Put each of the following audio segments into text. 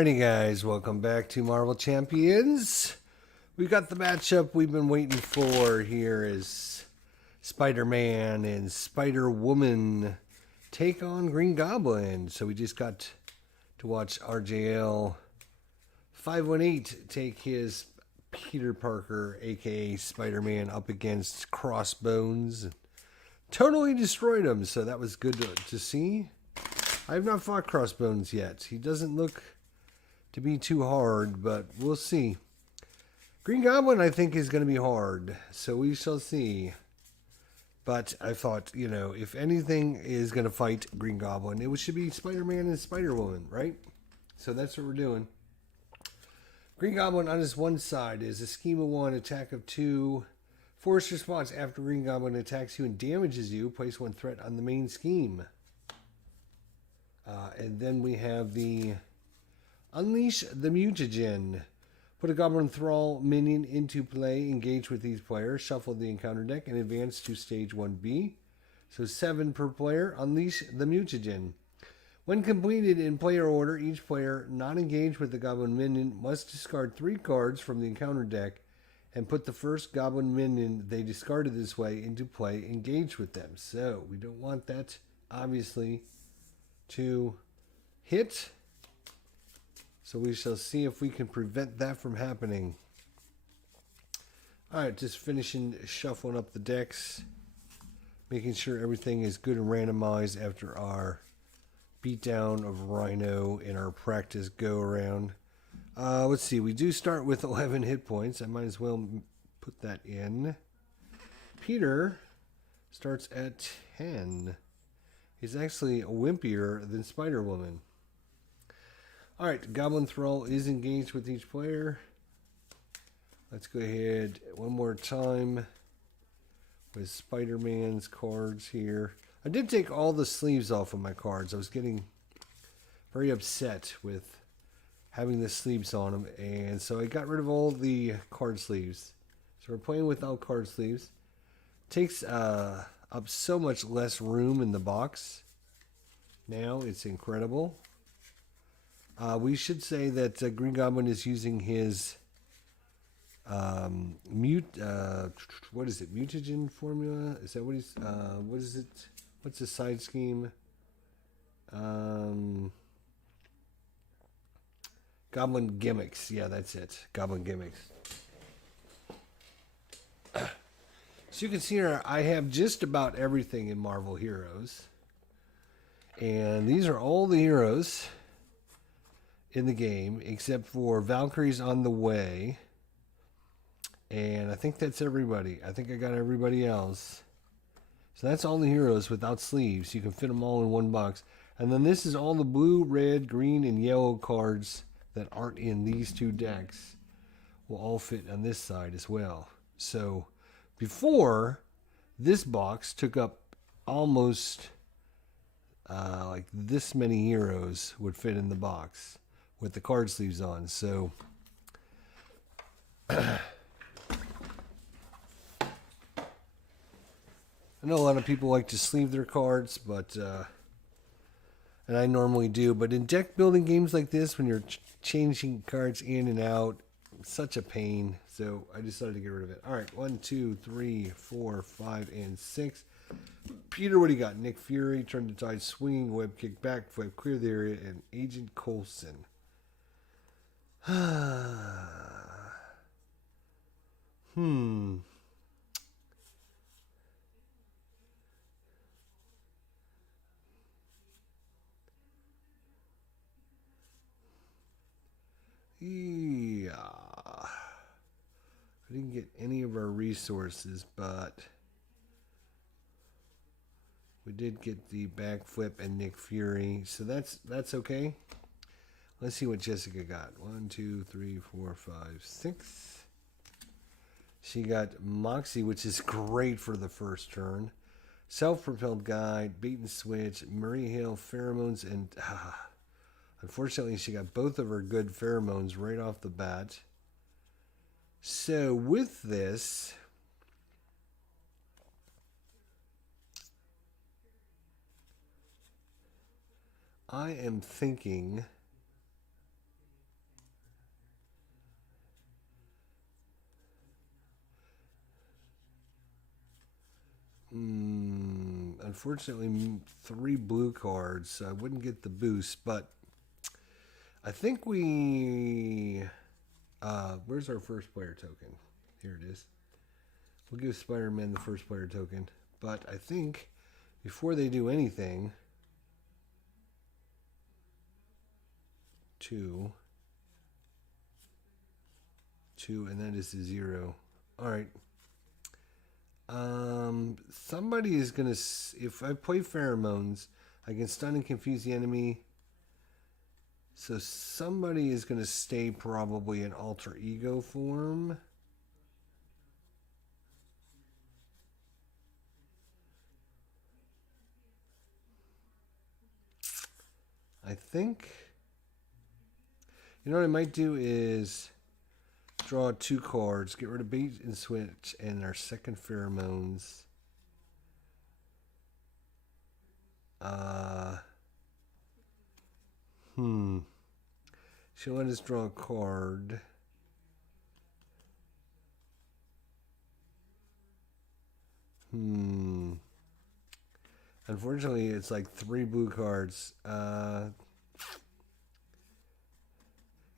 Alrighty guys, welcome back to Marvel Champions. We got the matchup we've been waiting for. Here is Spider-Man and Spider-Woman take on Green Goblin. So we just got to watch RJL 518 take his Peter Parker, aka Spider-Man, up against Crossbones. Totally destroyed him, so that was good to see. I have not fought Crossbones yet. He doesn't look to be too hard, but we'll see. Green Goblin, I think, is going to be hard, so we shall see. But I thought, you know, if anything is going to fight Green Goblin, it should be Spider-Man and Spider-Woman, right? So that's what we're doing. Green Goblin on his one side is a scheme of 1, attack of 2. Force response after Green Goblin attacks you and damages you. Place 1 threat on the main scheme. And then we have the Unleash the Mutagen. Put a Goblin Thrall minion into play. Engage with these players. Shuffle the encounter deck and advance to stage 1B. So 7 per player. Unleash the Mutagen. When completed in player order, each player not engaged with the Goblin minion must discard 3 cards from the encounter deck and put the first Goblin minion they discarded this way into play. Engage with them. So we don't want that, obviously, to hit. So we shall see if we can prevent that from happening. Alright, just finishing shuffling up the decks. Making sure everything is good and randomized after our beatdown of Rhino in our practice go-around. Let's see, we do start with 11 hit points. I might as well put that in. Peter starts at 10. He's actually wimpier than Spider-Woman. Alright, Goblin Thrall is engaged with each player. Let's go ahead one more time with Spider-Man's cards here. I did take all the sleeves off of my cards. I was getting very upset with having the sleeves on them, and so I got rid of all the card sleeves. So we're playing without card sleeves. Takes up so much less room in the box. Now it's incredible. We should say that Green Goblin is using his what is it? Mutagen formula? Is that what he's? What is it? What's the side scheme? Goblin gimmicks. Yeah, that's it. Goblin gimmicks. So you can see here, I have just about everything in Marvel Heroes. And these are all the heroes in the game, except for Valkyrie's on the way. And I think that's everybody. I think I got everybody else. So that's all the heroes without sleeves. You can fit them all in one box. And then this is all the blue, red, green, and yellow cards that aren't in these two decks. Will all fit on this side as well. So before, this box took up almost like this many heroes would fit in the box with the card sleeves on. So I know a lot of people like to sleeve their cards, but and I normally do. But in deck building games like this, when you're changing cards in and out, it's such a pain. So I decided to get rid of it. All right, 1, 2, 3, 4, 5, and 6. Peter, what do you got? Nick Fury, Turn the Tide, Swinging Web, Kick Back, Web, Clear the Area, and Agent Coulson. Yeah. I didn't get any of our resources, but we did get the backflip and Nick Fury, so that's okay. Let's see what Jessica got. 1, 2, 3, 4, 5, 6. She got Moxie, which is great for the first turn. Self-propelled guide, bait and switch, Murray Hill, pheromones, and unfortunately she got both of her good pheromones right off the bat. So with this, I am thinking unfortunately 3 blue cards, so I wouldn't get the boost, but I think we... where's our first player token? Here it is. We'll give Spiderman the first player token, but I think before they do anything... 2, and that is a 0. All right. Somebody is gonna. If I play pheromones, I can stun and confuse the enemy. So somebody is gonna stay probably in alter ego form. I think. You know what I might do is draw 2 cards, get rid of bait and switch, and our second pheromones. She'll let us draw a card. Unfortunately, it's like 3 blue cards.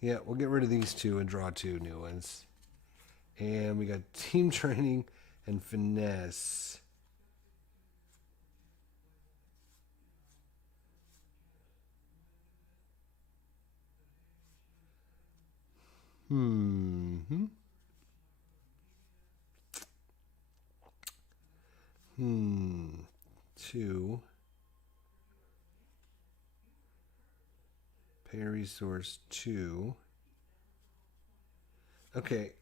Yeah, we'll get rid of these 2 and draw 2 new ones. And we got team training and finesse. Two. Pay resource 2. Okay.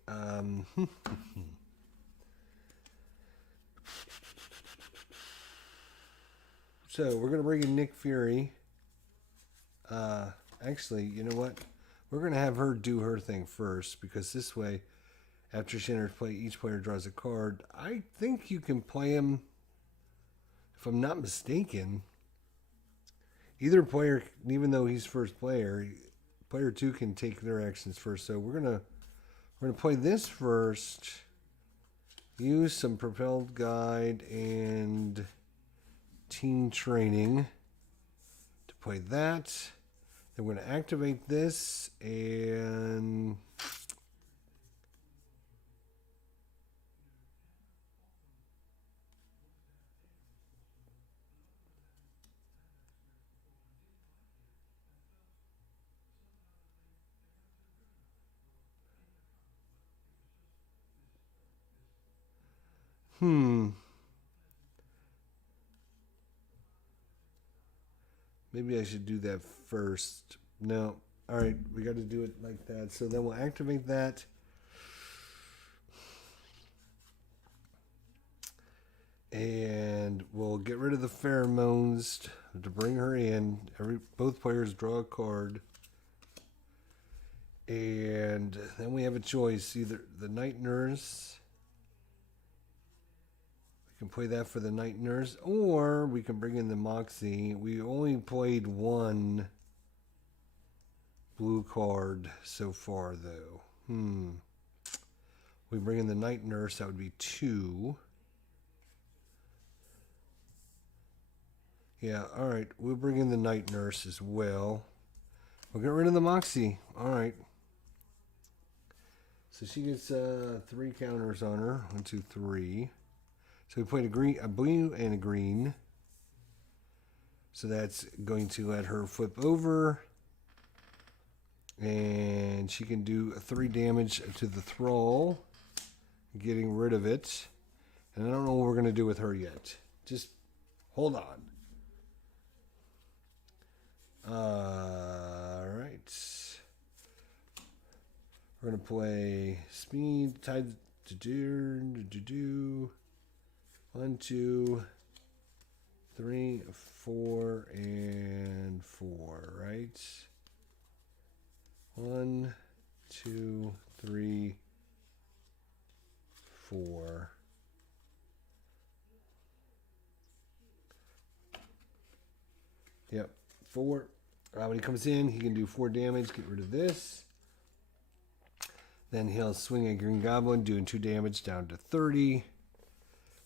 So we're gonna bring in Nick Fury. Actually, you know what? We're gonna have her do her thing first, because this way, after she enters play, each player draws a card. I think you can play him, if I'm not mistaken. Either player, even though he's first player, player 2 can take their actions first. So we're gonna play this first. Use some propelled guide and team training to play that. Then we're gonna activate this and maybe I should do that first. No. All right, we got to do it like that. So then we'll activate that. And we'll get rid of the pheromones to bring her in. Both players draw a card. And then we have a choice. Either the Night Nurse. We can play that for the Night Nurse. Or we can bring in the Moxie. We only played 1 blue card so far, though. We bring in the Night Nurse. That would be 2. Yeah, alright. We'll bring in the Night Nurse as well. We'll get rid of the Moxie. Alright. So she gets 3 counters on her. 1, 2, 3. So we played a blue and a green. So that's going to let her flip over. And she can do 3 damage to the thrall. Getting rid of it. And I don't know what we're going to do with her yet. Just hold on. Alright. We're going to play speed, tied to do. 1, 2, 3, 4, and 4, right? 1, 2, 3, 4. Yep, 4. When he comes in, he can do 4 damage. Get rid of this. Then he'll swing a Green Goblin, doing 2 damage down to 30.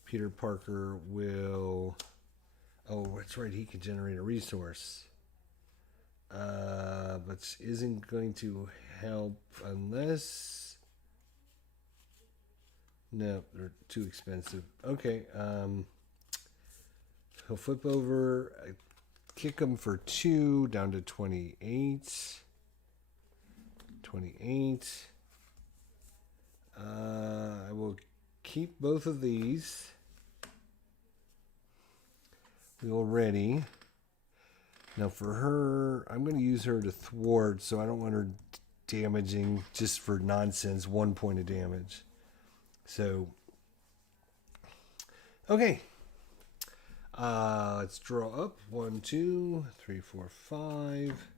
Peter Parker will Oh, that's right. He can generate a resource. But isn't going to help unless... No, they're too expensive. Okay. He'll flip over, kick him for 2, down to 28. 28. I will keep both of these. We will ready. Now for her, I'm going to use her to thwart, so I don't want her damaging just for nonsense, 1 point of damage. So, okay. Let's draw up. 1, 2, 3, 4, 5.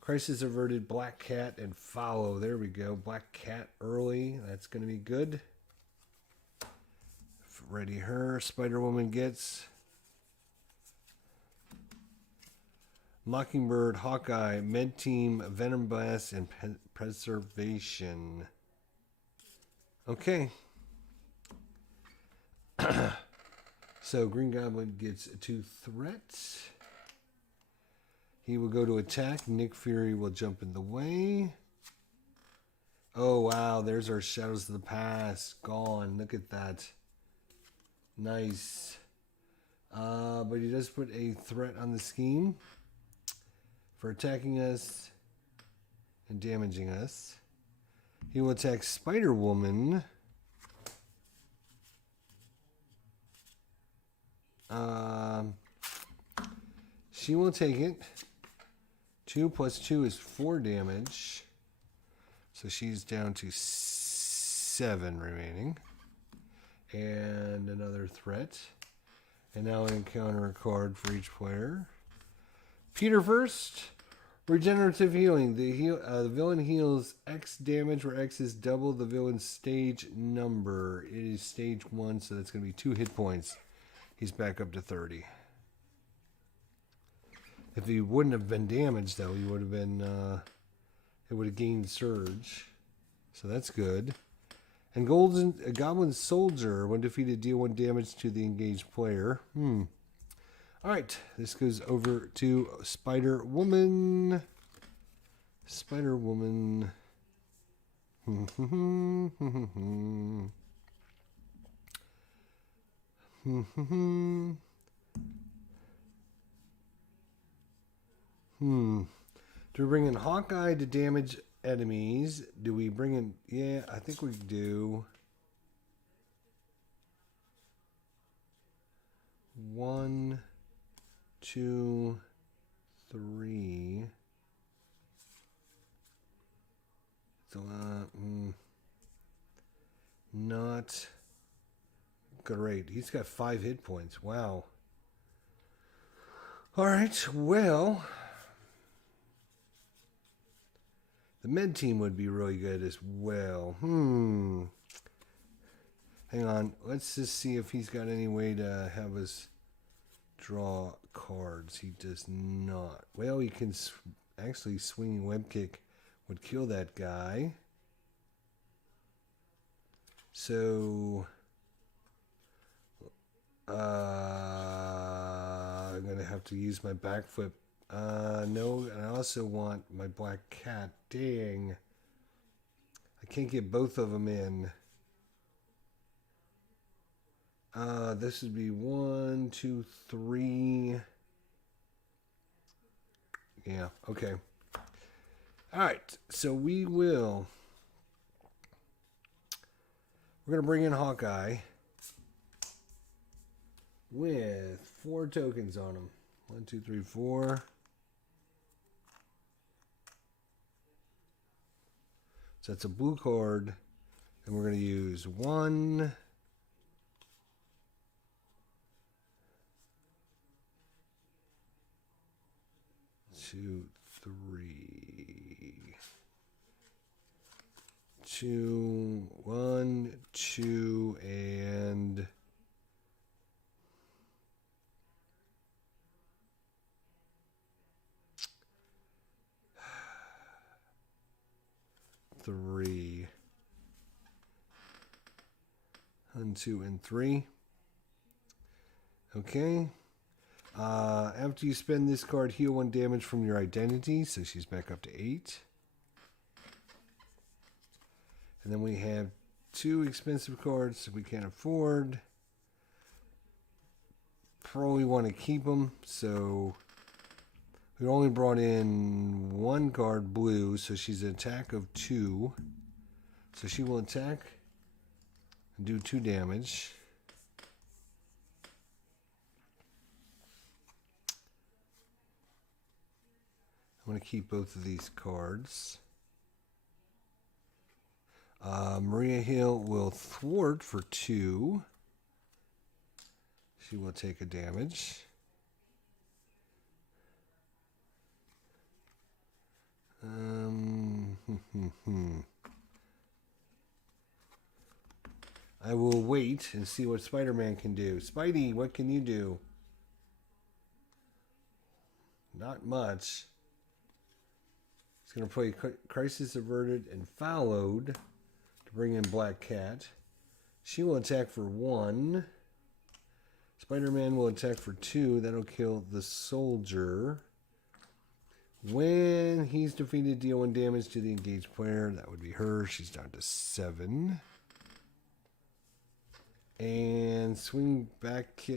Crisis averted, Black Cat, and follow. There we go. Black Cat early. That's going to be good. Ready her. Spider-Woman gets. Mockingbird, Hawkeye, Med Team, Venom Blast, and Preservation. Okay. So Green Goblin gets 2 threats. He will go to attack. Nick Fury will jump in the way. Oh, wow. There's our Shadows of the Past. Gone. Look at that. Nice. But he does put a threat on the scheme for attacking us and damaging us. He will attack Spider-Woman. She will take it. 2 plus 2 is 4 damage. So she's down to 7 remaining. And another threat. And now I encounter a card for each player. Peter first. Regenerative healing. The villain heals X damage, where X is double the villain's stage number. It is stage 1, so that's going to be 2 hit points. He's back up to 30. If he wouldn't have been damaged, though, he would have been... it would have gained Surge. So that's good. And Goblin Soldier, when defeated, deal 1 damage to the engaged player. Alright, this goes over to Spider-Woman. Spider-Woman. Do we bring in Hawkeye to damage enemies? Do we bring in... Yeah, I think we do. 1, 2, 3. So, not great. He's got 5 hit points. Wow. All right, well... The med team would be really good as well. Hang on. Let's just see if he's got any way to have us draw cards. He does not. Well, he can actually swinging web kick would kill that guy. So I'm going to have to use my backflip. No, and I also want my Black Cat. Dang. I can't get both of them in. This would be 1, 2, 3. Yeah, okay. Alright, so we're going to bring in Hawkeye with 4 tokens on him. 1, 2, 3, 4. So that's a blue card. And we're going to use 1, 2, 3. 2, 1, 2, and... three. 1, 2, and 3. Okay. After you spend this card, heal 1 damage from your identity. So she's back up to 8. And then we have 2 expensive cards that we can't afford. Probably want to keep them. So we only brought in 1 card, blue. So she's an attack of 2. So she will attack and do 2 damage. I'm going to keep both of these cards. Maria Hill will thwart for 2. She will take a damage. I will wait and see what Spider-Man can do. Spidey, what can you do? Not much. He's going to play Crisis Averted and Followed to bring in Black Cat. She will attack for 1. Spider-Man will attack for 2. That'll kill the soldier. When he's defeated, deal 1 damage to the engaged player. That would be her. She's down to 7. And swing back.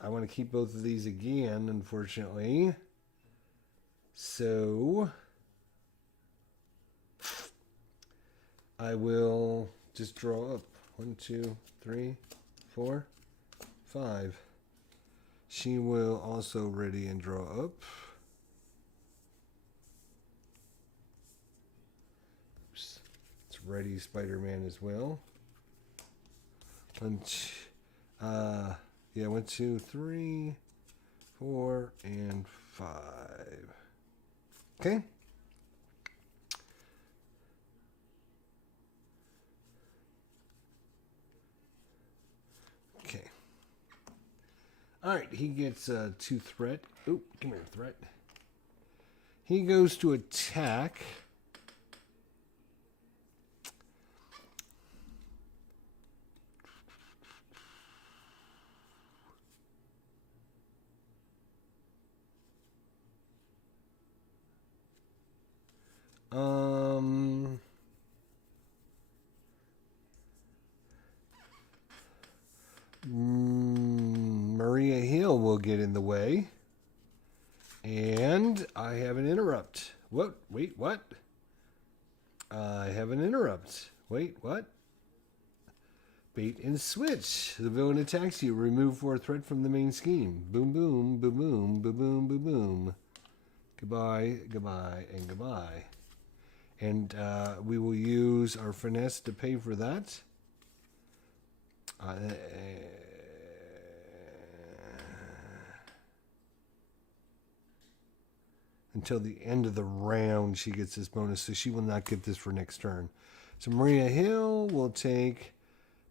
I want to keep both of these again, unfortunately. So I will just draw up. 1, 2, 3, 4, 5. She will also ready and draw up. Oops. It's ready Spider-Man as well. 1, 2, 3, 4, and 5. Okay. Okay. All right, he gets 2 threat. Oop, come here, threat. He goes to attack. Maria Hill will get in the way. And I have an interrupt. What? Wait, what? I have an interrupt. Wait, what? Bait and switch. The villain attacks you. Remove 4 threat from the main scheme. Boom, boom, boom, boom, boom, boom, boom, boom. Goodbye, goodbye, and goodbye. And we will use our finesse to pay for that. Until the end of the round, she gets this bonus, so she will not get this for next turn. So Maria Hill will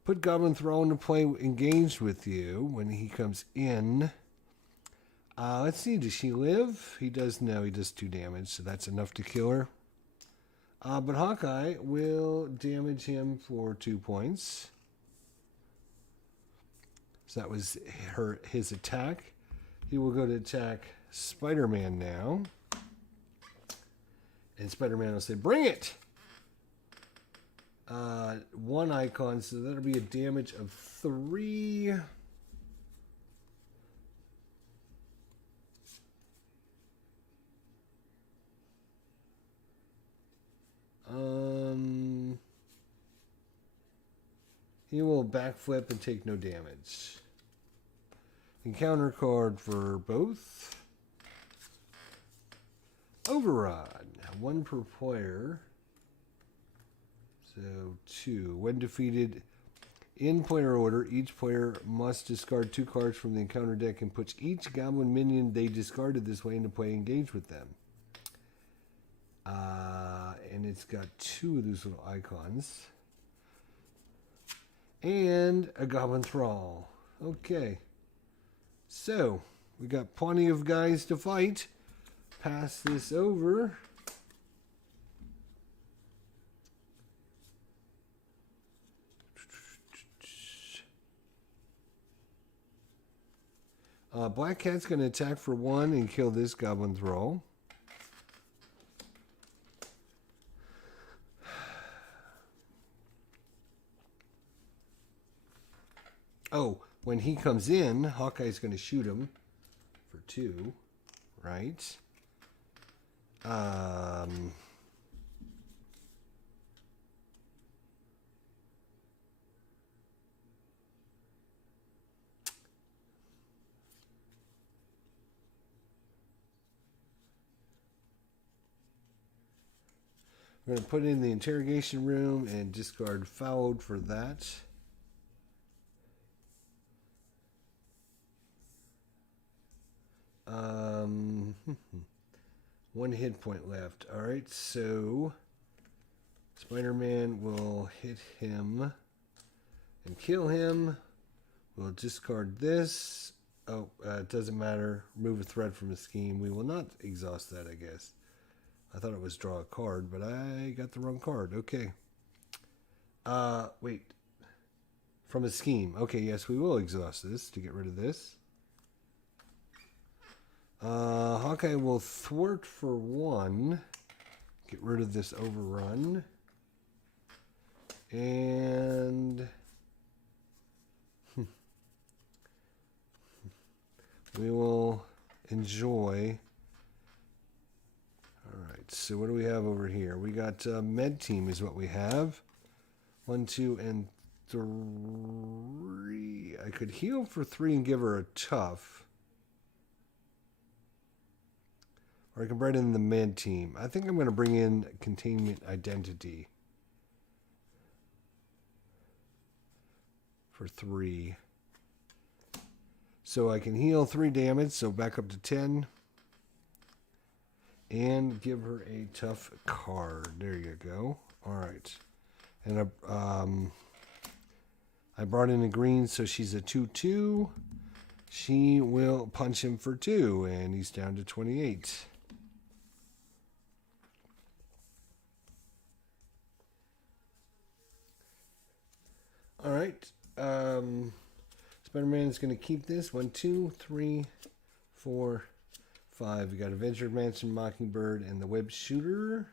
put Goblin Thrall into play, engaged with you when he comes in. Let's see, does she live? He does, no, he does 2 damage, so that's enough to kill her. But Hawkeye will damage him for 2 points. So that was his attack. He will go to attack Spider-Man now. And Spider-Man will say, bring it! 1 icon, so that'll be a damage of 3. He will backflip and take no damage. Encounter card for both. Override. 1 per player. So 2. When defeated in player order, each player must discard 2 cards from the encounter deck and puts each goblin minion they discarded this way into play, engage with them. And it's got 2 of those little icons. And a Goblin Thrall. Okay. So, we got plenty of guys to fight. Pass this over. Black Cat's going to attack for 1 and kill this Goblin Thrall. Oh, when he comes in, Hawkeye's going to shoot him for 2, right? We're going to put it in the interrogation room and discard fouled for that. One hit point left. Alright, so Spider-Man will hit him and kill him. We'll discard this. Oh, it doesn't matter. Remove a threat from the scheme. We will not exhaust that, I guess. I thought it was draw a card, but I got the wrong card. Okay. Wait. From a scheme. Okay, yes, we will exhaust this to get rid of this. Hawkeye will thwart for 1. Get rid of this overrun. And we will enjoy. Alright, so what do we have over here? We got Med Team is what we have. 1, 2, and 3. I could heal for 3 and give her a tough. Or I can bring in the Med Team. I think I'm going to bring in Containment Identity for 3. So I can heal 3 damage, so back up to 10. And give her a tough card. There you go. Alright. And I brought in a green, so she's a 2/2. She will punch him for 2, and he's down to 28. Alright. Spider-Man is going to keep this. 1, 2, 3, 4, 5. We got Adventure Mansion, Mockingbird, and the Web Shooter.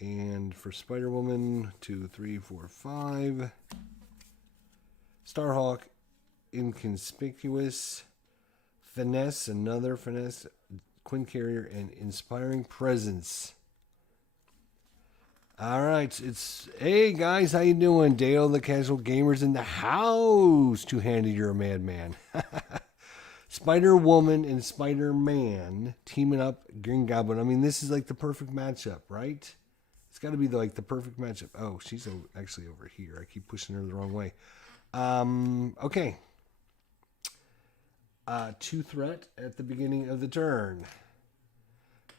And for Spider-Woman, 2, 3, 4, 5. Starhawk, Inconspicuous. Finesse, another Finesse. Quinn Carrier, and Inspiring Presence. Alright, hey guys, how you doing? Dale, the Casual Gamers in the house. Two-handed, you're a madman. Spider-Woman and Spider-Man teaming up Green Goblin. I mean, this is like the perfect matchup, right? It's got to be like the perfect matchup. Oh, she's actually over here. I keep pushing her the wrong way. Okay. 2 threat at the beginning of the turn.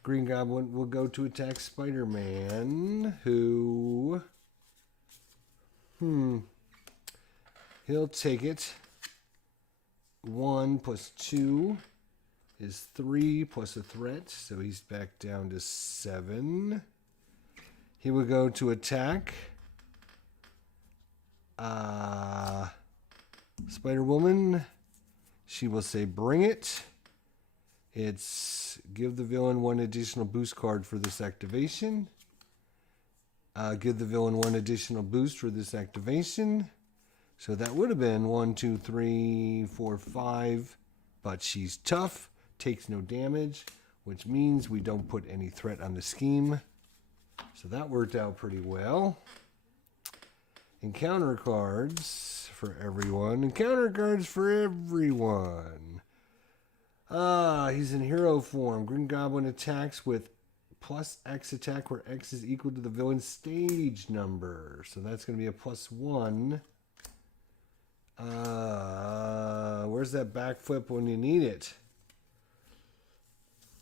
Green Goblin will go to attack Spider-Man, who... He'll take it. 1 plus 2 is 3 plus a threat, so he's back down to 7. He will go to attack Spider-Woman. She will say, bring it. It's give the villain 1 additional boost card for this activation. Give the villain 1 additional boost for this activation. So that would have been 1, 2, 3, 4, 5. But she's tough, takes no damage, which means we don't put any threat on the scheme. So that worked out pretty well. Encounter cards for everyone. Encounter cards for everyone. He's in hero form. Green Goblin attacks with plus X attack where X is equal to the villain's stage number. So that's going to be a +1. Where's that backflip when you need it?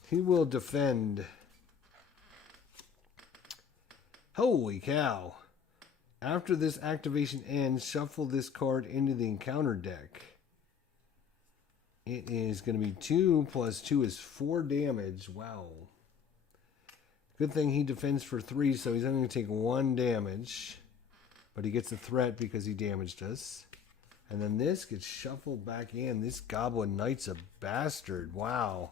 He will defend. Holy cow. After this activation ends, shuffle this card into the encounter deck. It is going to be 2 plus 2 is 4 damage. Wow. Good thing he defends for 3, so he's only going to take 1 damage. But he gets a threat because he damaged us. And then this gets shuffled back in. This Goblin Knight's a bastard. Wow.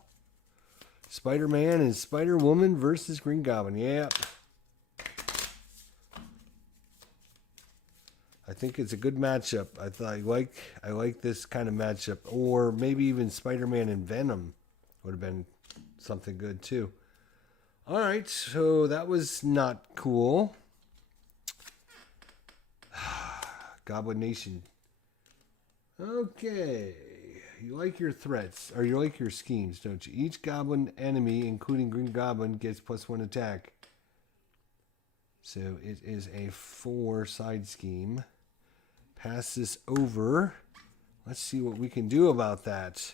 Spider-Man and Spider-Woman versus Green Goblin. Yep. I think it's a good matchup. I like this kind of matchup. Or maybe even Spider-Man and Venom would have been something good too. Alright, so that was not cool. Goblin Nation. Okay. You like your threats, or you like your schemes, don't you? Each goblin enemy, including Green Goblin, gets +1 attack. So it is a 4 side scheme. Pass this over. Let's see what we can do about that.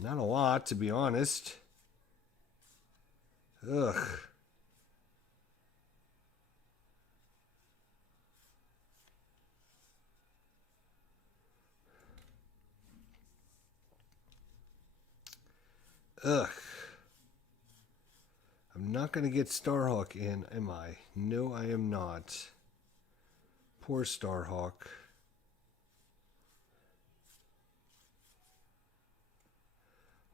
Not a lot, to be honest. Ugh. Ugh. I'm not going to get Starhawk in, am I? No, I am not. Poor Starhawk.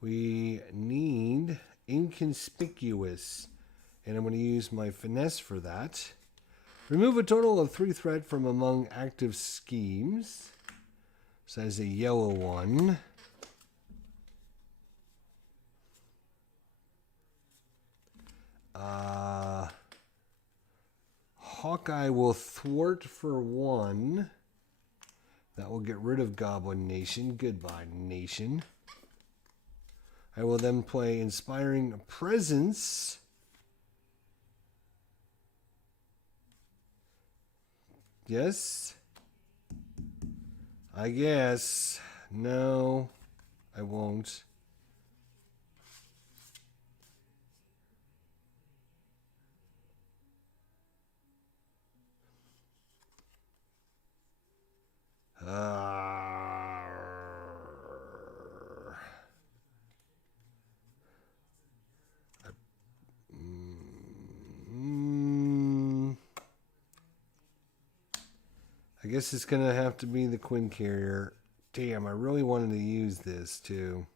We need Inconspicuous. And I'm going to use my Finesse for that. Remove a total of 3 threat from among active schemes. So that's a yellow one. Hawkeye will thwart for 1. That will get rid of Goblin Nation. Goodbye, Nation. I will then play Inspiring Presence. Yes? I guess. No, I won't. I guess it's going to have to be the Quinn Carrier. Damn, I really wanted to use this too.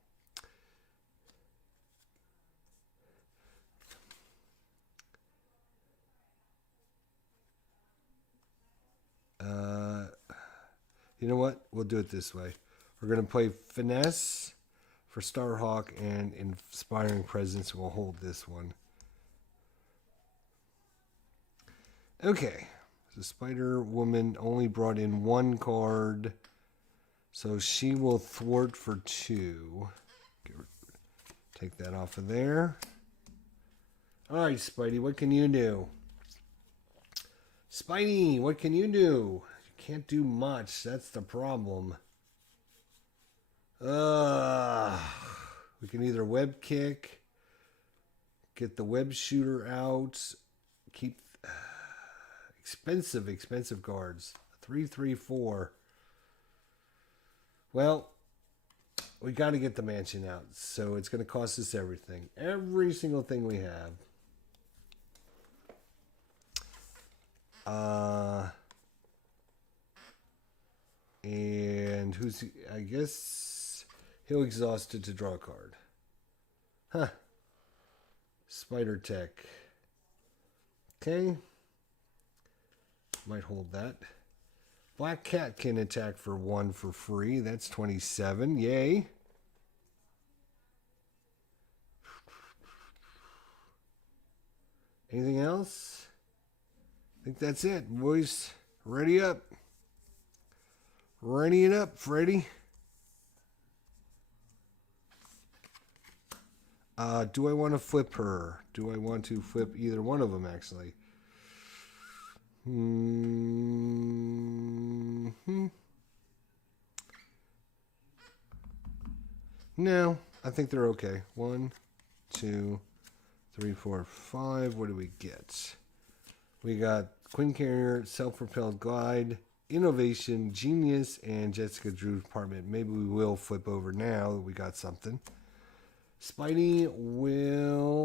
You know what? We'll do it this way. We're going to play Finesse for Starhawk and Inspiring Presence. We'll hold this one. Okay. The Spider-Woman only brought in 1 card. So she will thwart for 2. Take that off of there. Alright, Spidey, what can you do? Spidey, what can you do? You can't do much. That's the problem. We can either web kick, get the web shooter out, keep expensive cards. 3/3/4. Well, we got to get the mansion out, so it's going to cost us everything. Every single thing we have. And who's... I guess he'll exhaust it to draw a card. Huh. Spider Tech. Okay. Might hold that. Black Cat can attack for 1 for free. That's 27. Yay. Anything else? I think that's it, boys. Ready up. Ready it up, Freddy. Do I want to flip her? Do I want to flip either one of them, actually? No, I think they're okay. 1, 2, 3, 4, 5. What do we get? We got Quinn Carrier, Self-Propelled Glide, Innovation, Genius, and Jessica Drew's Apartment. Maybe we will flip over now that we got something. Spidey will...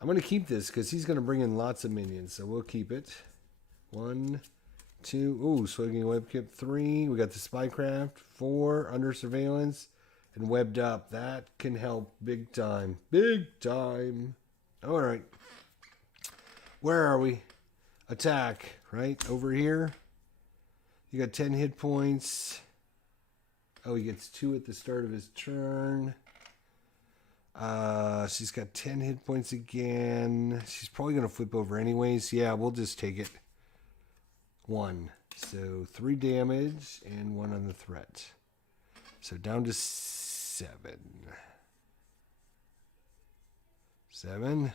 I'm going to keep this because he's going to bring in lots of minions, so we'll keep it. 1, 2. Ooh, swinging web kip 3. We got the spycraft 4. Under surveillance and webbed up. That can help big time. Big time. All right. Where are we? Attack. Right over here. You got 10 hit points. Oh, he gets 2 at the start of his turn. She's got 10 hit points again. She's probably going to flip over anyways. Yeah, we'll just take it. 1. So 3 damage and 1 on the threat. So down to 7. 7.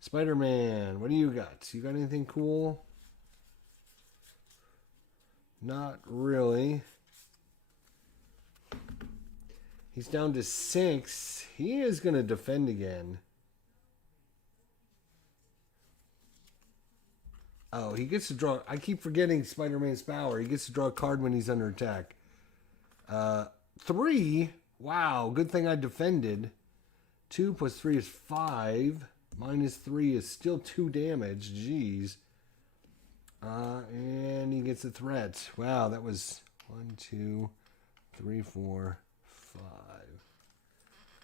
Spider-Man, what do you got? You got anything cool? Not really. He's down to 6. He is going to defend again. Oh, he gets to draw. I keep forgetting Spider-Man's power. He gets to draw a card when he's under attack. 3. Wow, good thing I defended. 2 plus 3 is 5. Minus 3 is still 2 damage. Jeez. And he gets a threat. Wow, that was 1, 2, 3, 4, 5.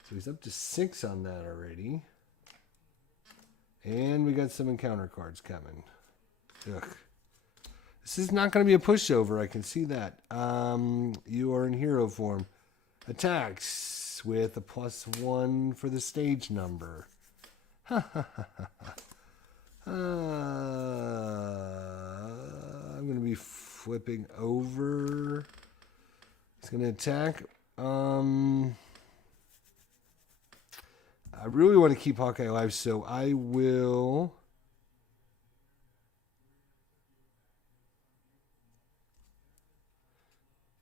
So he's up to 6 on that already. And we got some encounter cards coming. Ugh. This is not going to be a pushover. I can see that. You are in hero form. Attacks with a +1 for the stage number. I'm going to be flipping over. He's going to attack. I really want to keep Hawkeye alive, so I will...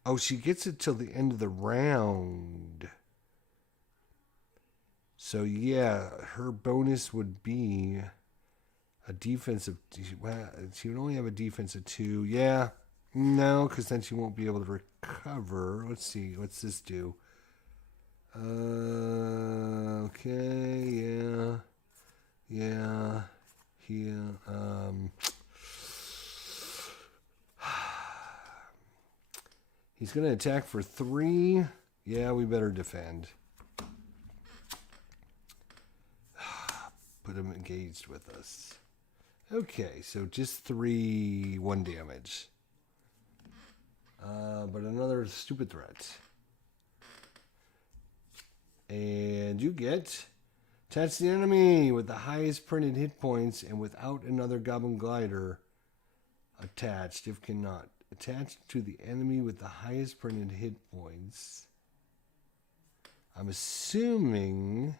Oh, she gets it till the end of the round. So, yeah, her bonus would be a defensive... Well, she would only have a defensive 2. Yeah. No, because then she won't be able to recover. Let's see. What's this do? Okay, yeah. Yeah. Here. He's going to attack for 3. Yeah, we better defend. Put him engaged with us. Okay, so just 3, 1 damage. But another stupid threat. And you get... Attach the enemy with the highest printed hit points and without another Goblin Glider attached, if cannot. Attached to the enemy with the highest printed hit points. I'm assuming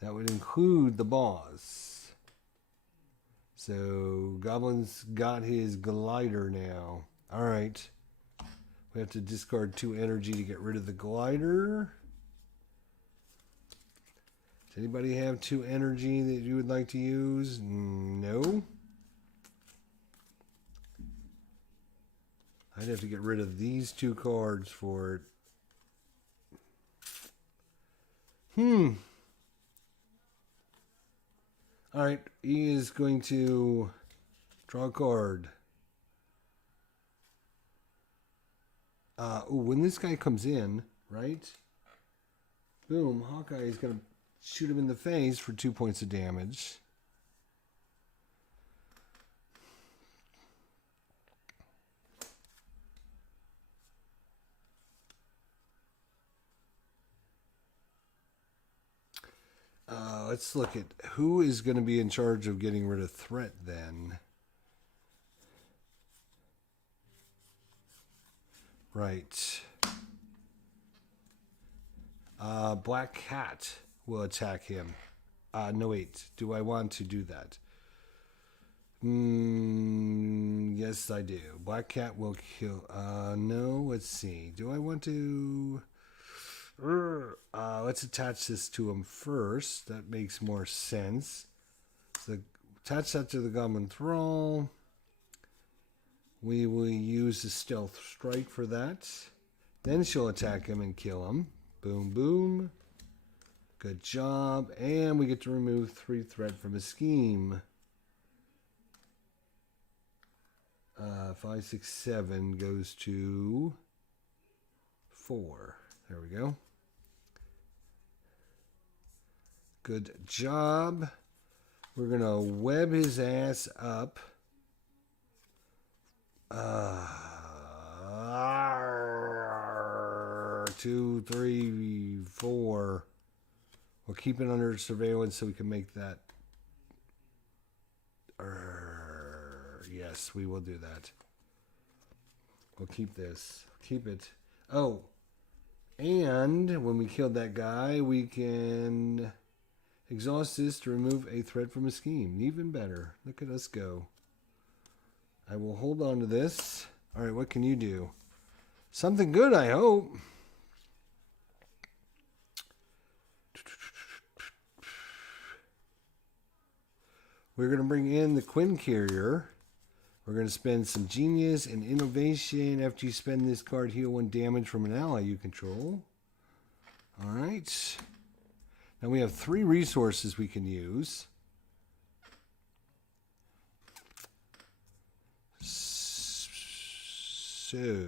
that would include the boss. So Goblin's got his glider now. Alright. We have to discard 2 energy to get rid of the glider. Does anybody have 2 energy that you would like to use? No. I'd have to get rid of these 2 cards for it. Alright, he is going to draw a card. When this guy comes in, right? Boom, Hawkeye is going to shoot him in the face for 2 points of damage. Let's look at who is going to be in charge of getting rid of threat then. Right. Black Cat will attack him. No, wait. Do I want to do that? Yes, I do. Black Cat will kill... no, let's see. Do I want to... let's attach this to him first. That makes more sense. So attach that to the Goblin Thrall. We will use the Stealth Strike for that. Then she'll attack him and kill him. Boom, boom. Good job. And we get to remove 3 threat from his scheme. 5, 6, 7 goes to 4. There we go. Good job. We're going to web his ass up. 2, 3, 4. We'll keep it under surveillance so we can make that. Yes, we will do that. We'll keep this. Keep it. Oh, and when we killed that guy, we can exhaust this to remove a threat from a scheme. Even better. Look at us go. I will hold on to this. All right, what can you do? Something good, I hope. We're going to bring in the Quinn Carrier. We're going to spend some genius and innovation. After you spend this card, heal 1 damage from an ally you control. All right. Now we have 3 resources we can use. So,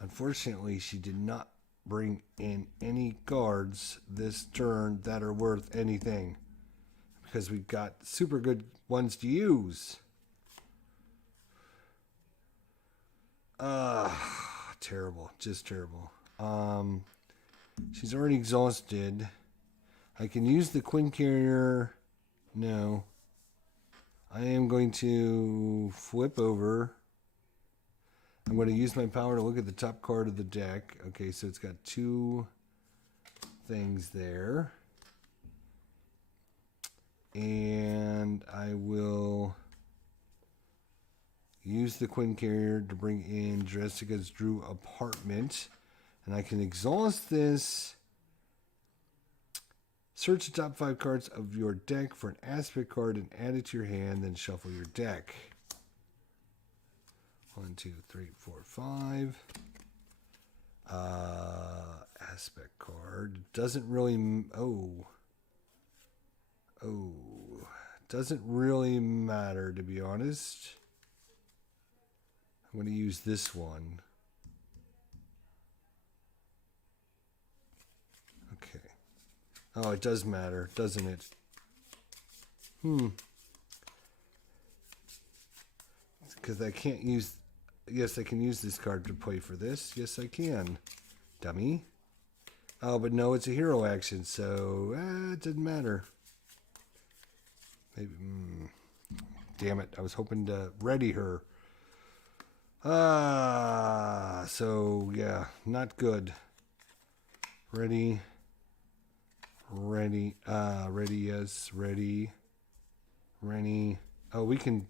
unfortunately, she did not bring in any cards this turn that are worth anything because we got super good ones to use. Terrible, just terrible. She's already exhausted. I can use the Quinn Carrier. No. I am going to flip over. I'm going to use my power to look at the top card of the deck. Okay, so it's got 2 things there. And I will use the Quinn Carrier to bring in Jessica's Drew apartment. And I can exhaust this. Search the top 5 cards of your deck for an aspect card and add it to your hand, then shuffle your deck. 1, 2, 3, 4, 5. Aspect card. Doesn't really... doesn't really matter, to be honest. I'm going to use this one. Okay. Oh, it does matter, doesn't it? Because I can't use... Yes, I can use this card to play for this. Yes, I can. Dummy. Oh, but no, it's a hero action, so it doesn't matter. Maybe, damn it, I was hoping to ready her. So, yeah, not good. Ready, yes, ready. Oh, we can,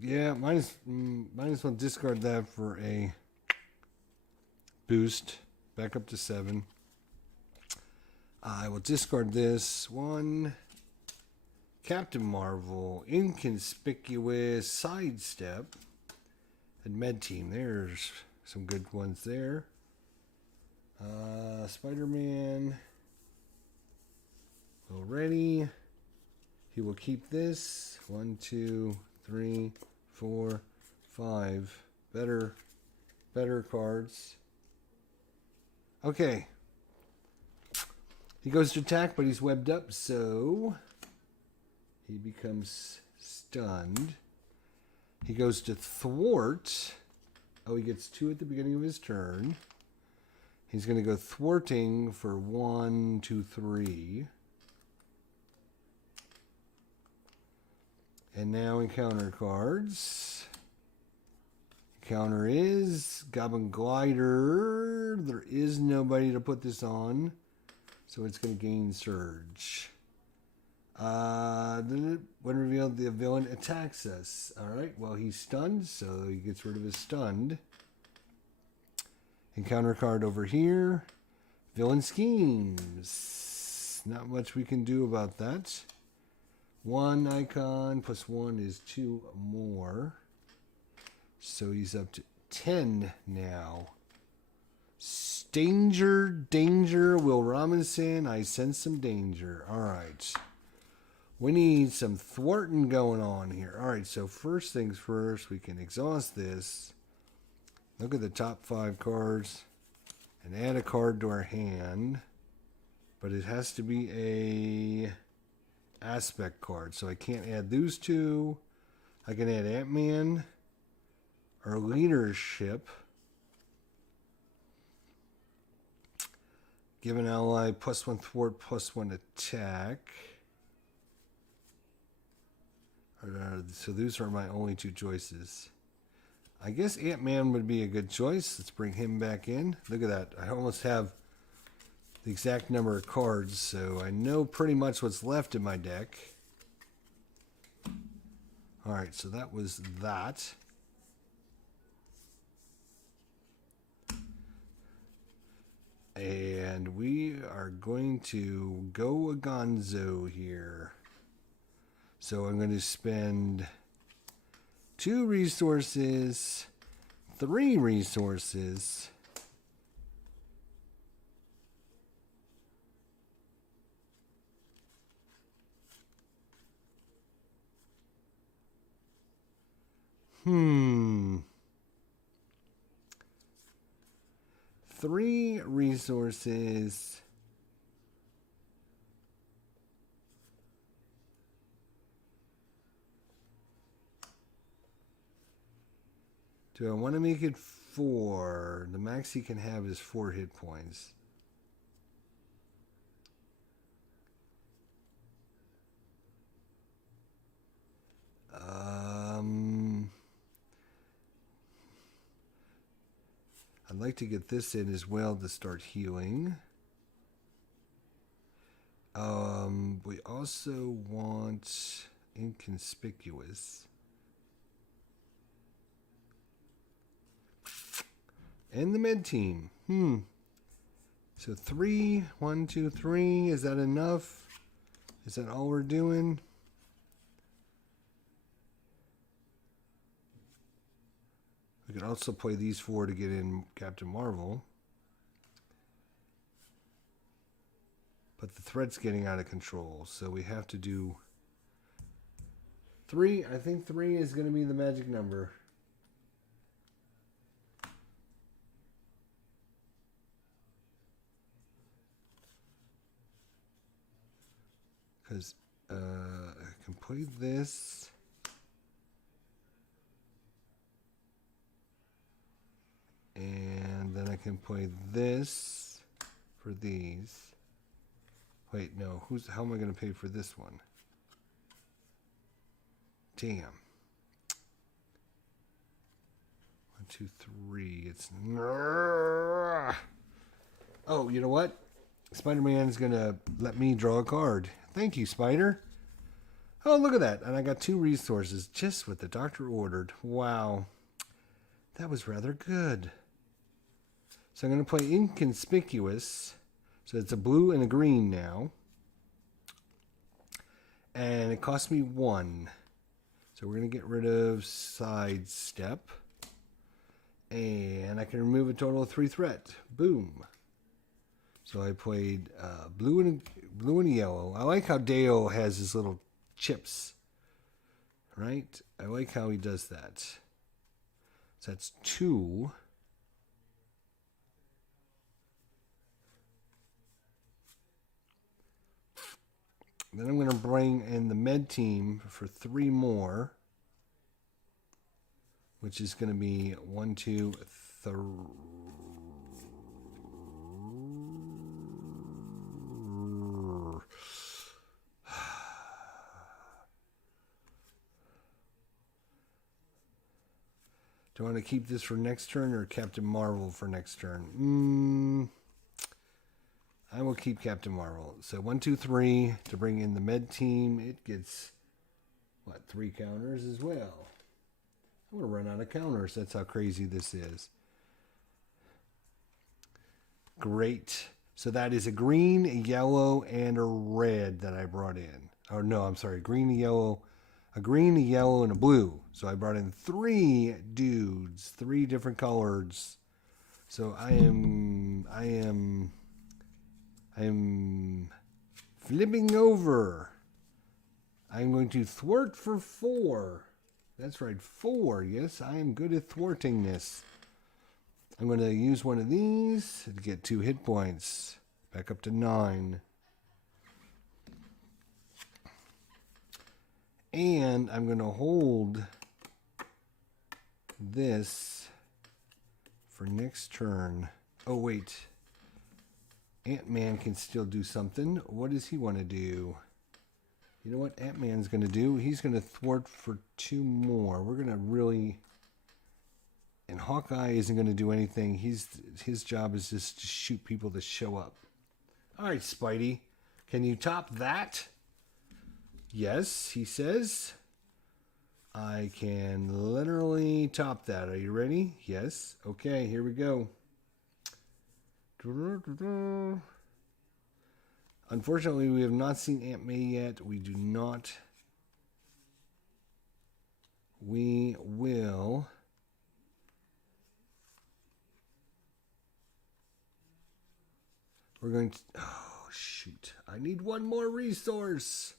yeah, might as well discard that for a boost, back up to 7. I will discard this one. Captain Marvel, inconspicuous, sidestep, and med team. There's some good ones there. Spiderman. Already. He will keep this. 1, 2, 3, 4, 5. Better cards. Okay. He goes to attack, but he's webbed up, so he becomes stunned. He goes to thwart. Oh, he gets 2 at the beginning of his turn. He's going to go thwarting for 1, 2, 3. And now encounter cards. Counter is Goblin Glider. There is nobody to put this on, so it's going to gain Surge. When revealed, the villain attacks us. Alright, well, he's stunned, so he gets rid of his stunned. Encounter card over here. Villain schemes. Not much we can do about that. 1 icon plus 1 is 2 more. So he's up to 10 now. Danger, Will Robinson. I sense some danger. All right. We need some thwarting going on here. All right, so first things first, we can exhaust this. Look at the top 5 cards and add a card to our hand. But it has to be a aspect card, so I can't add those two. I can add Ant-Man or leadership. Give an ally +1 thwart, +1 attack. So those are my only 2 choices. I guess Ant-Man would be a good choice. Let's bring him back in. Look at that. I almost have the exact number of cards, so I know pretty much what's left in my deck. Alright, so that was that. And we are going to go Gonzo here. So I'm going to spend 2 resources, 3 resources. Three resources. Do I want to make it 4? The max he can have is 4 hit points. I'd like to get this in as well to start healing. We also want inconspicuous. And the med team. So 3, 1, 2, 3. Is that enough? Is that all we're doing? We could also play these 4 to get in Captain Marvel. But the threat's getting out of control, so we have to do 3. I think 3 is going to be the magic number. Because I can play this. And then I can play this for these. Wait, no. How am I going to pay for this one? Damn. 1, 2, 3. It's... Oh, you know what? Spider-Man is going to let me draw a card. Thank you, Spider. Oh, look at that. And I got 2 resources, just what the doctor ordered. Wow. That was rather good. So I'm going to play Inconspicuous. So it's a blue and a green now. And it cost me 1. So we're going to get rid of Sidestep. And I can remove a total of 3 threat. Boom. So I played blue and yellow. I like how Dale has his little chips. Right? I like how he does that. So that's 2. Then I'm going to bring in the med team for 3 more. Which is going to be 1, 2, 3. Do I want to keep this for next turn or Captain Marvel for next turn? I will keep Captain Marvel. So 1, 2, 3 to bring in the med team. It gets, 3 counters as well. I'm going to run out of counters. That's how crazy this is. Great. So that is a green, a yellow, and a red that I brought in. Oh, no, I'm sorry. Green, a yellow, a green, a yellow, and a blue. So I brought in 3 dudes, 3 different colors. So I am flipping over. I'm going to thwart for 4. That's right, 4. Yes, I am good at thwarting this. I'm going to use one of these to get 2 hit points. Back up to 9. And I'm going to hold this for next turn. Oh, wait. Ant-Man can still do something. What does he want to do? You know what Ant-Man's going to do? He's going to thwart for 2 more. We're going to really... And Hawkeye isn't going to do anything. His job is just to shoot people that show up. All right, Spidey. Can you top that? Yes, he says. I can literally top that. Are you ready? Yes. Okay, here we go. Unfortunately, we have not seen Aunt May yet. We do not. We will. We're going to... Oh, shoot. I need one more resource.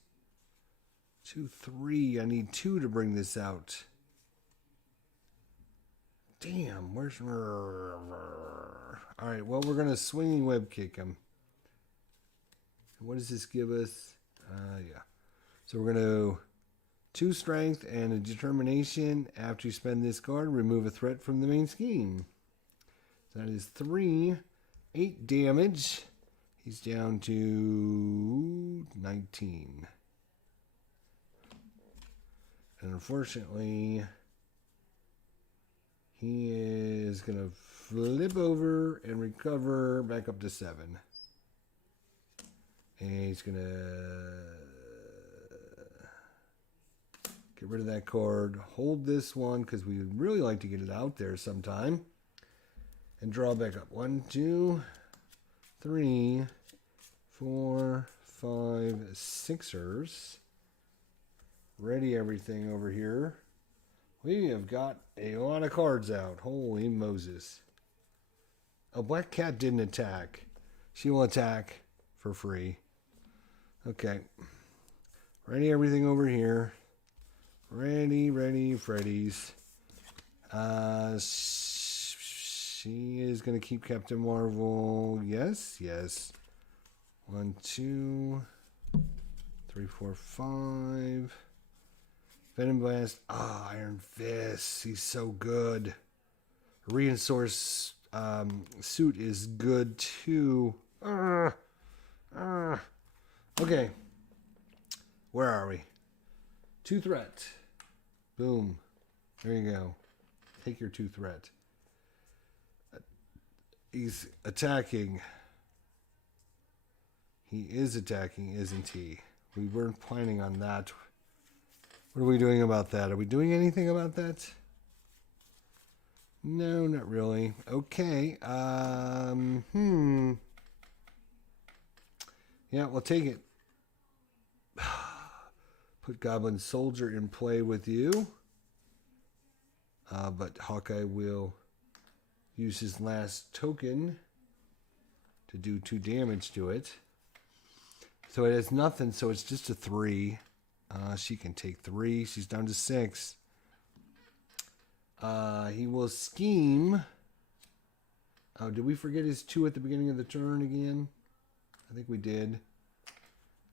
2, 3. I need 2 to bring this out. Damn, where's... Alright, well, we're going to swinging web kick him. What does this give us? Yeah. So we're going to 2 strength and a determination. After you spend this card, remove a threat from the main scheme. So that is 3, 8 damage. He's down to 19. And unfortunately, he is going to flip over and recover back up to 7. And he's going to get rid of that card. Hold this one because we would really like to get it out there sometime. And draw back up. 1, 2, 3, 4, 5, 6ers. Ready everything over here. We have got a lot of cards out. Holy Moses. A black cat didn't attack. She will attack for free. Okay. Ready everything over here. Ready, Freddy's. She is going to keep Captain Marvel. Yes. 1, 2, 3, 4, 5. Venom Blast. Iron Fist. He's so good. Reinforced suit is good too. Okay. Where are we? 2 threat. Boom. There you go. Take your 2 threat. He's attacking. He is attacking, isn't he? We weren't planning on that. What are we doing about that? Are we doing anything about that? No, not really. Okay. Yeah, we'll take it. Put Goblin Soldier in play with you. But Hawkeye will use his last token to do 2 damage to it. So it has nothing, so it's just a 3. She can take 3. She's down to 6. He will scheme. Oh, did we forget his 2 at the beginning of the turn again? I think we did.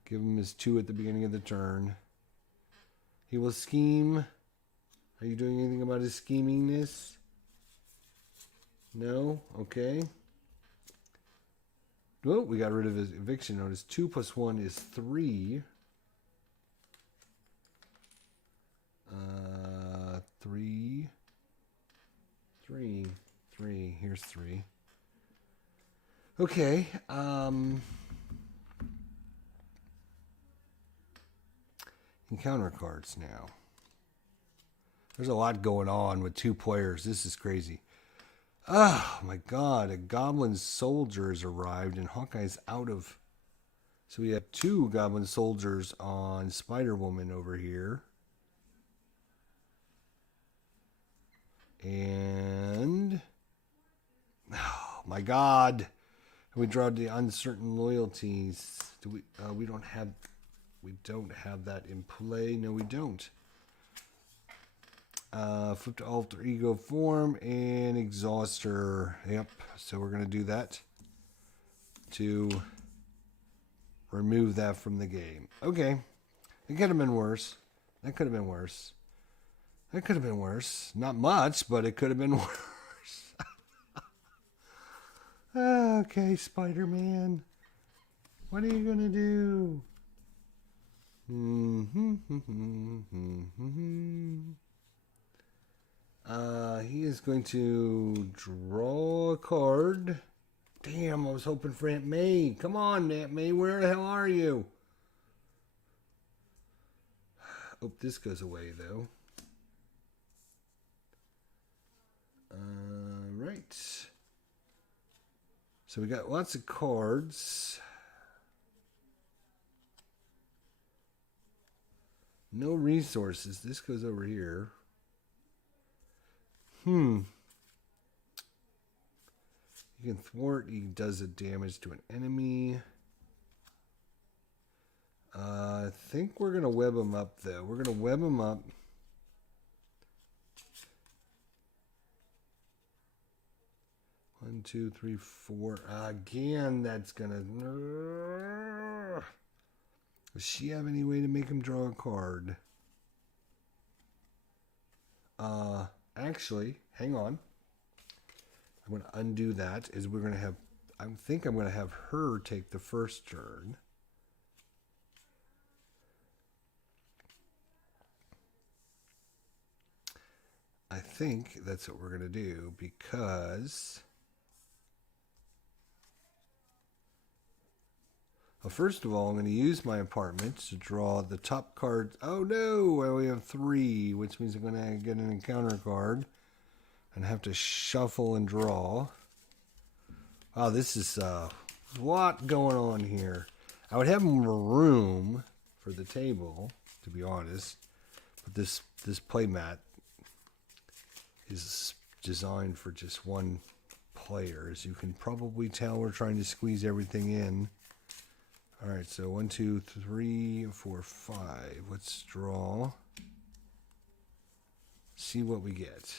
Give him his 2 at the beginning of the turn. He will scheme. Are you doing anything about his schemingness? No? Okay. Oh, we got rid of his eviction notice. 2 plus 1 is 3. 3. Here's 3. Okay. Encounter cards now. There's a lot going on with 2 players. This is crazy. Oh my God, a Goblin Soldier has arrived and Hawkeye's out of... So we have 2 Goblin Soldiers on Spider-Woman over here. And oh my God, we draw the uncertain loyalties. Do we? We don't have. We don't have that in play. No, we don't. Flip to alter ego form and exhauster. Yep. So we're gonna do that to remove that from the game. Okay. It could have been worse. That could have been worse. That could have been worse. Not much, but it could have been worse. Okay, Spider-Man. What are you gonna do? He is going to draw a card. Damn, I was hoping for Aunt May. Come on, Aunt May, where the hell are you? Oh, this goes away, though. Right. So we got lots of cards. No resources. This goes over here. You can thwart. He does a damage to an enemy. I think we're going to web him up, though. We're going to web him up. One, two, three, four. Again, that's going to... Does she have any way to make him draw a card? Actually, hang on. I'm going to undo that. We're going to have... I think I'm going to have her take the first turn. I think that's what we're going to do because... Well, first of all, I'm going to use my apartment to draw the top card. Oh no, I only have 3, which means I'm going to get an encounter card and have to shuffle and draw. Wow, this is a lot going on here. I would have more room for the table, to be honest, but this playmat is designed for just one player. As you can probably tell, we're trying to squeeze everything in. All right, so 1, 2, 3, 4, 5. Let's draw. See what we get.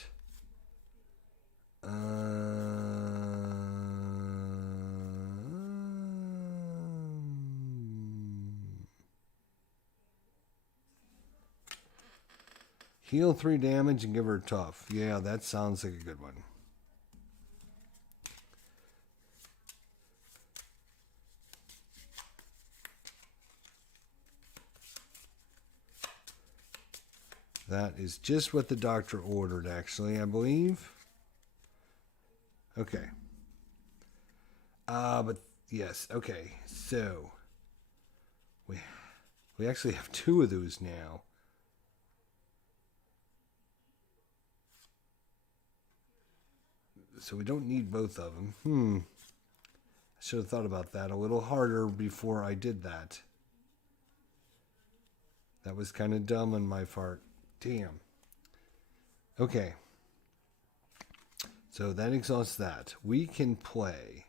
Heal 3 damage and give her tough. Yeah, that sounds like a good one. That is just what the doctor ordered, actually, I believe. Okay. But yes, okay. So we actually have 2 of those now. So we don't need both of them. I should have thought about that a little harder before I did that. That was kind of dumb on my part. Damn. Okay. So that exhausts that. We can play.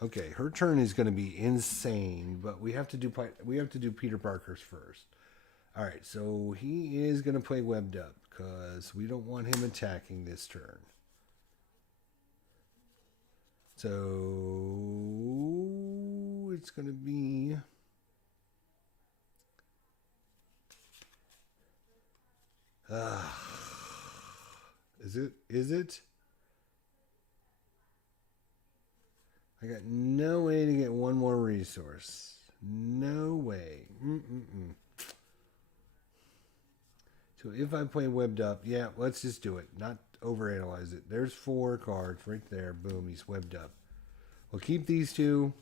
Okay, her turn is going to be insane, but we have to do Peter Parker's first. All right, so he is going to play webbed up because we don't want him attacking this turn. So it's going to be is it? I got no way to get one more resource. No way. So if I play webbed up, yeah, let's just do it. Not overanalyze it. There's 4 cards right there. Boom, he's webbed up. We'll keep these 2.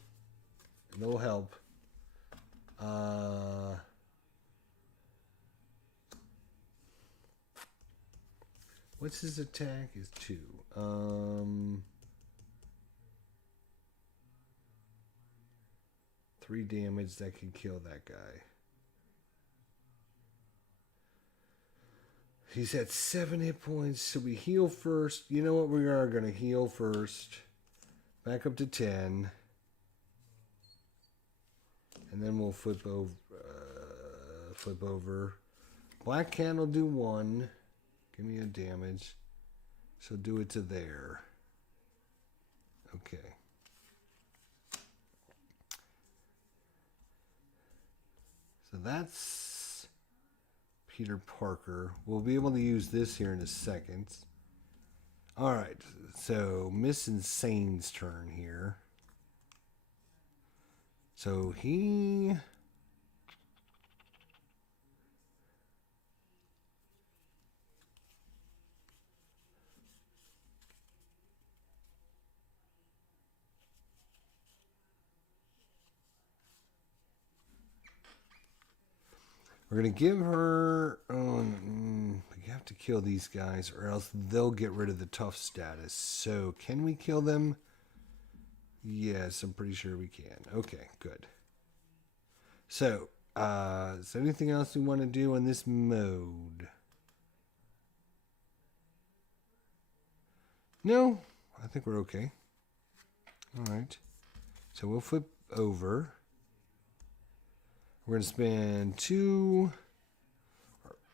And they'll help. What's his attack? Is 2. 3 damage. That can kill that guy. He's at 7 hit points, so we heal first. You know what? We are going to heal first. Back up to 10. And then we'll flip over. Black Cat will do 1. Give me a damage. So do it to there. Okay. So that's Peter Parker. We'll be able to use this here in a second. Alright, so Miss Insane's turn here. So he... We're going to give her... we have to kill these guys or else they'll get rid of the tough status. So, can we kill them? Yes, I'm pretty sure we can. Okay, good. So, is there anything else we want to do on this mode? No, I think we're okay. Alright. So, we'll flip over. We're going to spend 2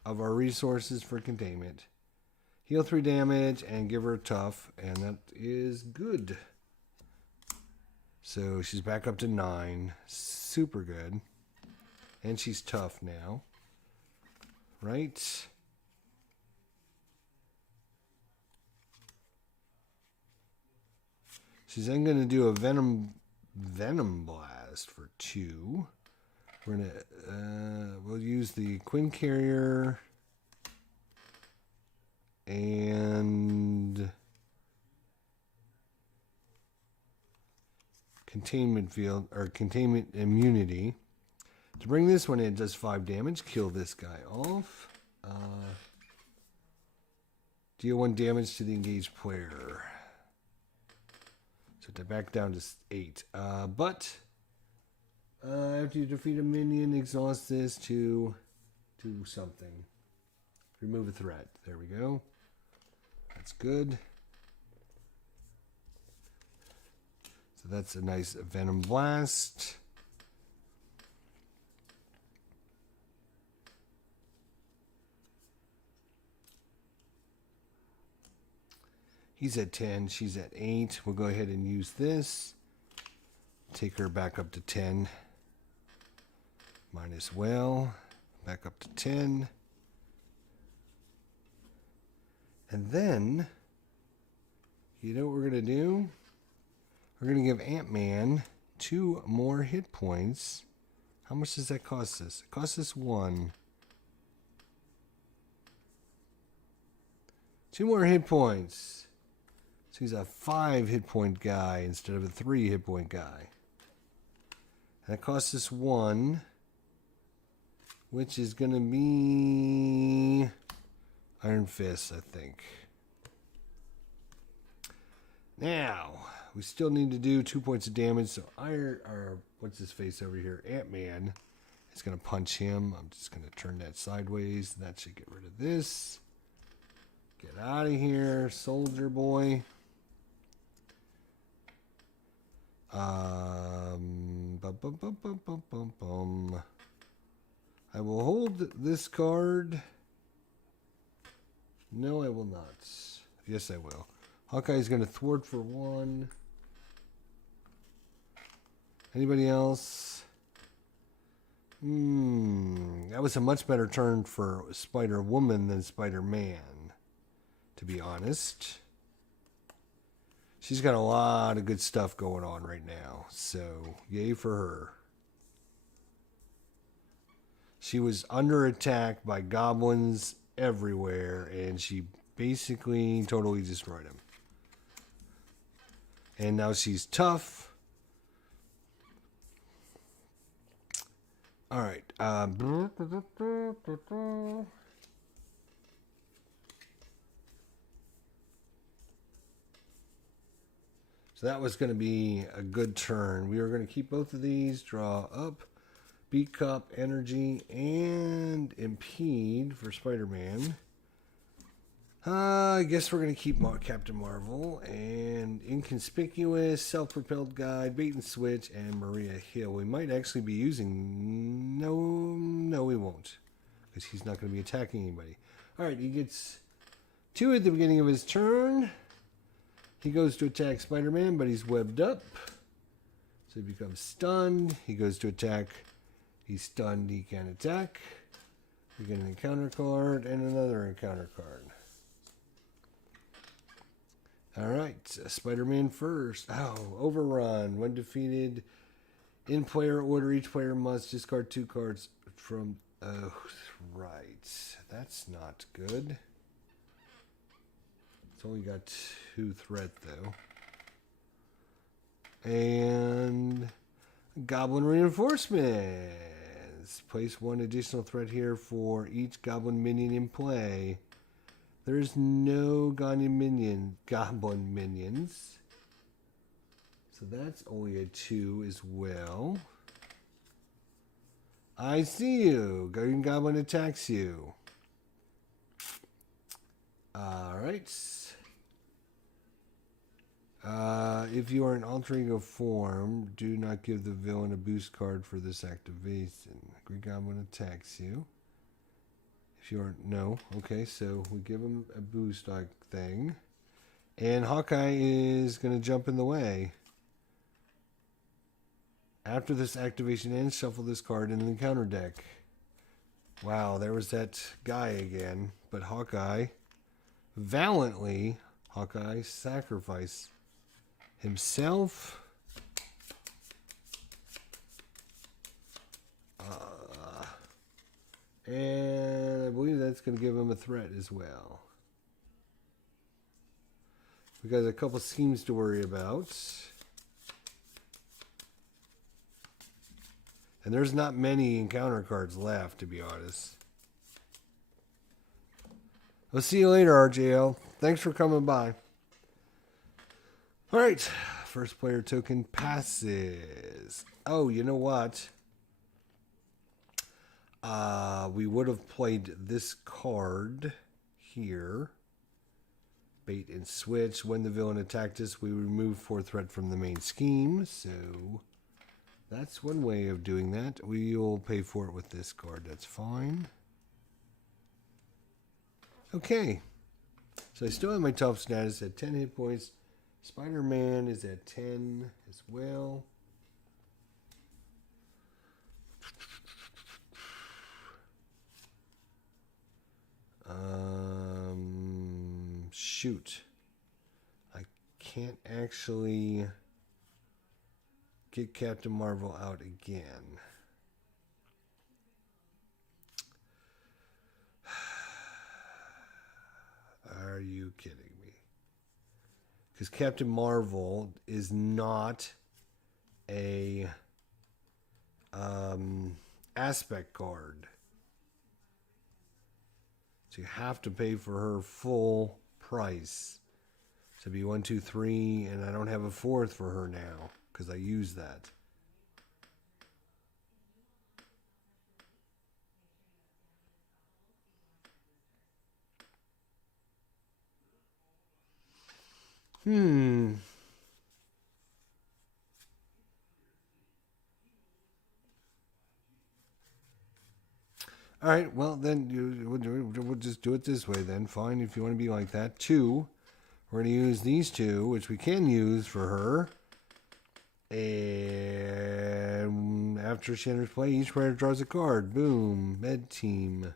of our resources for containment. Heal 3 damage and give her a tough. And that is good. So she's back up to 9. Super good. And she's tough now. Right? She's then going to do a Venom Blast for 2. We're gonna we'll use the Quinn Carrier and containment field or containment immunity. To bring this one in, it does 5 damage. Kill this guy off. Deal 1 damage to the engaged player. So to back down to 8. But after you defeat a minion, exhaust this to do something. Remove a threat. There we go. That's good. So that's a nice Venom Blast. He's at 10. She's at 8. We'll go ahead and use this. Take her back up to 10. Might as well. Back up to 10. And then, you know what we're going to do? We're going to give Ant-Man 2 more hit points. How much does that cost us? It costs us 1. 2 more hit points. So he's a 5 hit point guy instead of a 3 hit point guy. And that costs us 1. Which is going to be Iron Fist, I think. Now, we still need to do 2 points of damage. So, what's his face over here? Ant-Man is going to punch him. I'm just going to turn that sideways. That should get rid of this. Get out of here, soldier boy. I will hold this card. No, I will not. Yes, I will. Hawkeye's going to thwart for 1. Anybody else? That was a much better turn for Spider-Woman than Spider-Man, to be honest. She's got a lot of good stuff going on right now, so yay for her. She was under attack by goblins everywhere, and she basically totally destroyed them. And now she's tough. All right. So that was going to be a good turn. We were going to keep both of these, draw up, beat cup, energy, and impede for Spider-Man. I guess we're going to keep Captain Marvel and Inconspicuous, Self-Propelled Guide, Bait and Switch, and Maria Hill. We might actually be using... No, we won't. Because he's not going to be attacking anybody. Alright, he gets 2 at the beginning of his turn. He goes to attack Spider-Man, but he's webbed up. So he becomes stunned. He goes to attack. He's stunned. He can't attack. We get an encounter card and another encounter card. Alright, Spider-Man first. Oh, overrun. When defeated, in player order, each player must discard 2 cards from... Oh, right. That's not good. It's only got 2 threat, though. And... Goblin Reinforcements. Place 1 additional threat here for each Goblin minion in play. There's no Goblin minions. So that's only a 2 as well. I see you. Green Goblin attacks you. Alright. If you are in alter ego form, do not give the villain a boost card for this activation. Green Goblin attacks you. If you aren't, no. Okay, so we give him a boost like thing. And Hawkeye is going to jump in the way. After this activation ends, shuffle this card in the encounter deck. Wow, there was that guy again. But Hawkeye, valiantly, Hawkeye sacrificed himself. And I believe that's going to give him a threat as well. We got a couple schemes to worry about. And there's not many encounter cards left, to be honest. We'll see you later, RJL. Thanks for coming by. Alright. First player token passes. Oh, you know what? We would have played this card here. Bait and switch. When the villain attacked us, we remove 4 threat from the main scheme. So that's one way of doing that. We will pay for it with this card. That's fine. Okay. So I still have my top status at 10 hit points. Spider-Man is at 10 as well. Shoot. I can't actually get Captain Marvel out again. Are you kidding me? Because Captain Marvel is not a aspect card. So you have to pay for her full price. So it'd be 1, 2, 3, and I don't have a 4th for her now because I used that. All right, well, then we'll just do it this way then. Fine, if you want to be like that. 2, we're going to use these 2, which we can use for her. And after she enters play, each player draws a card. Boom, med team.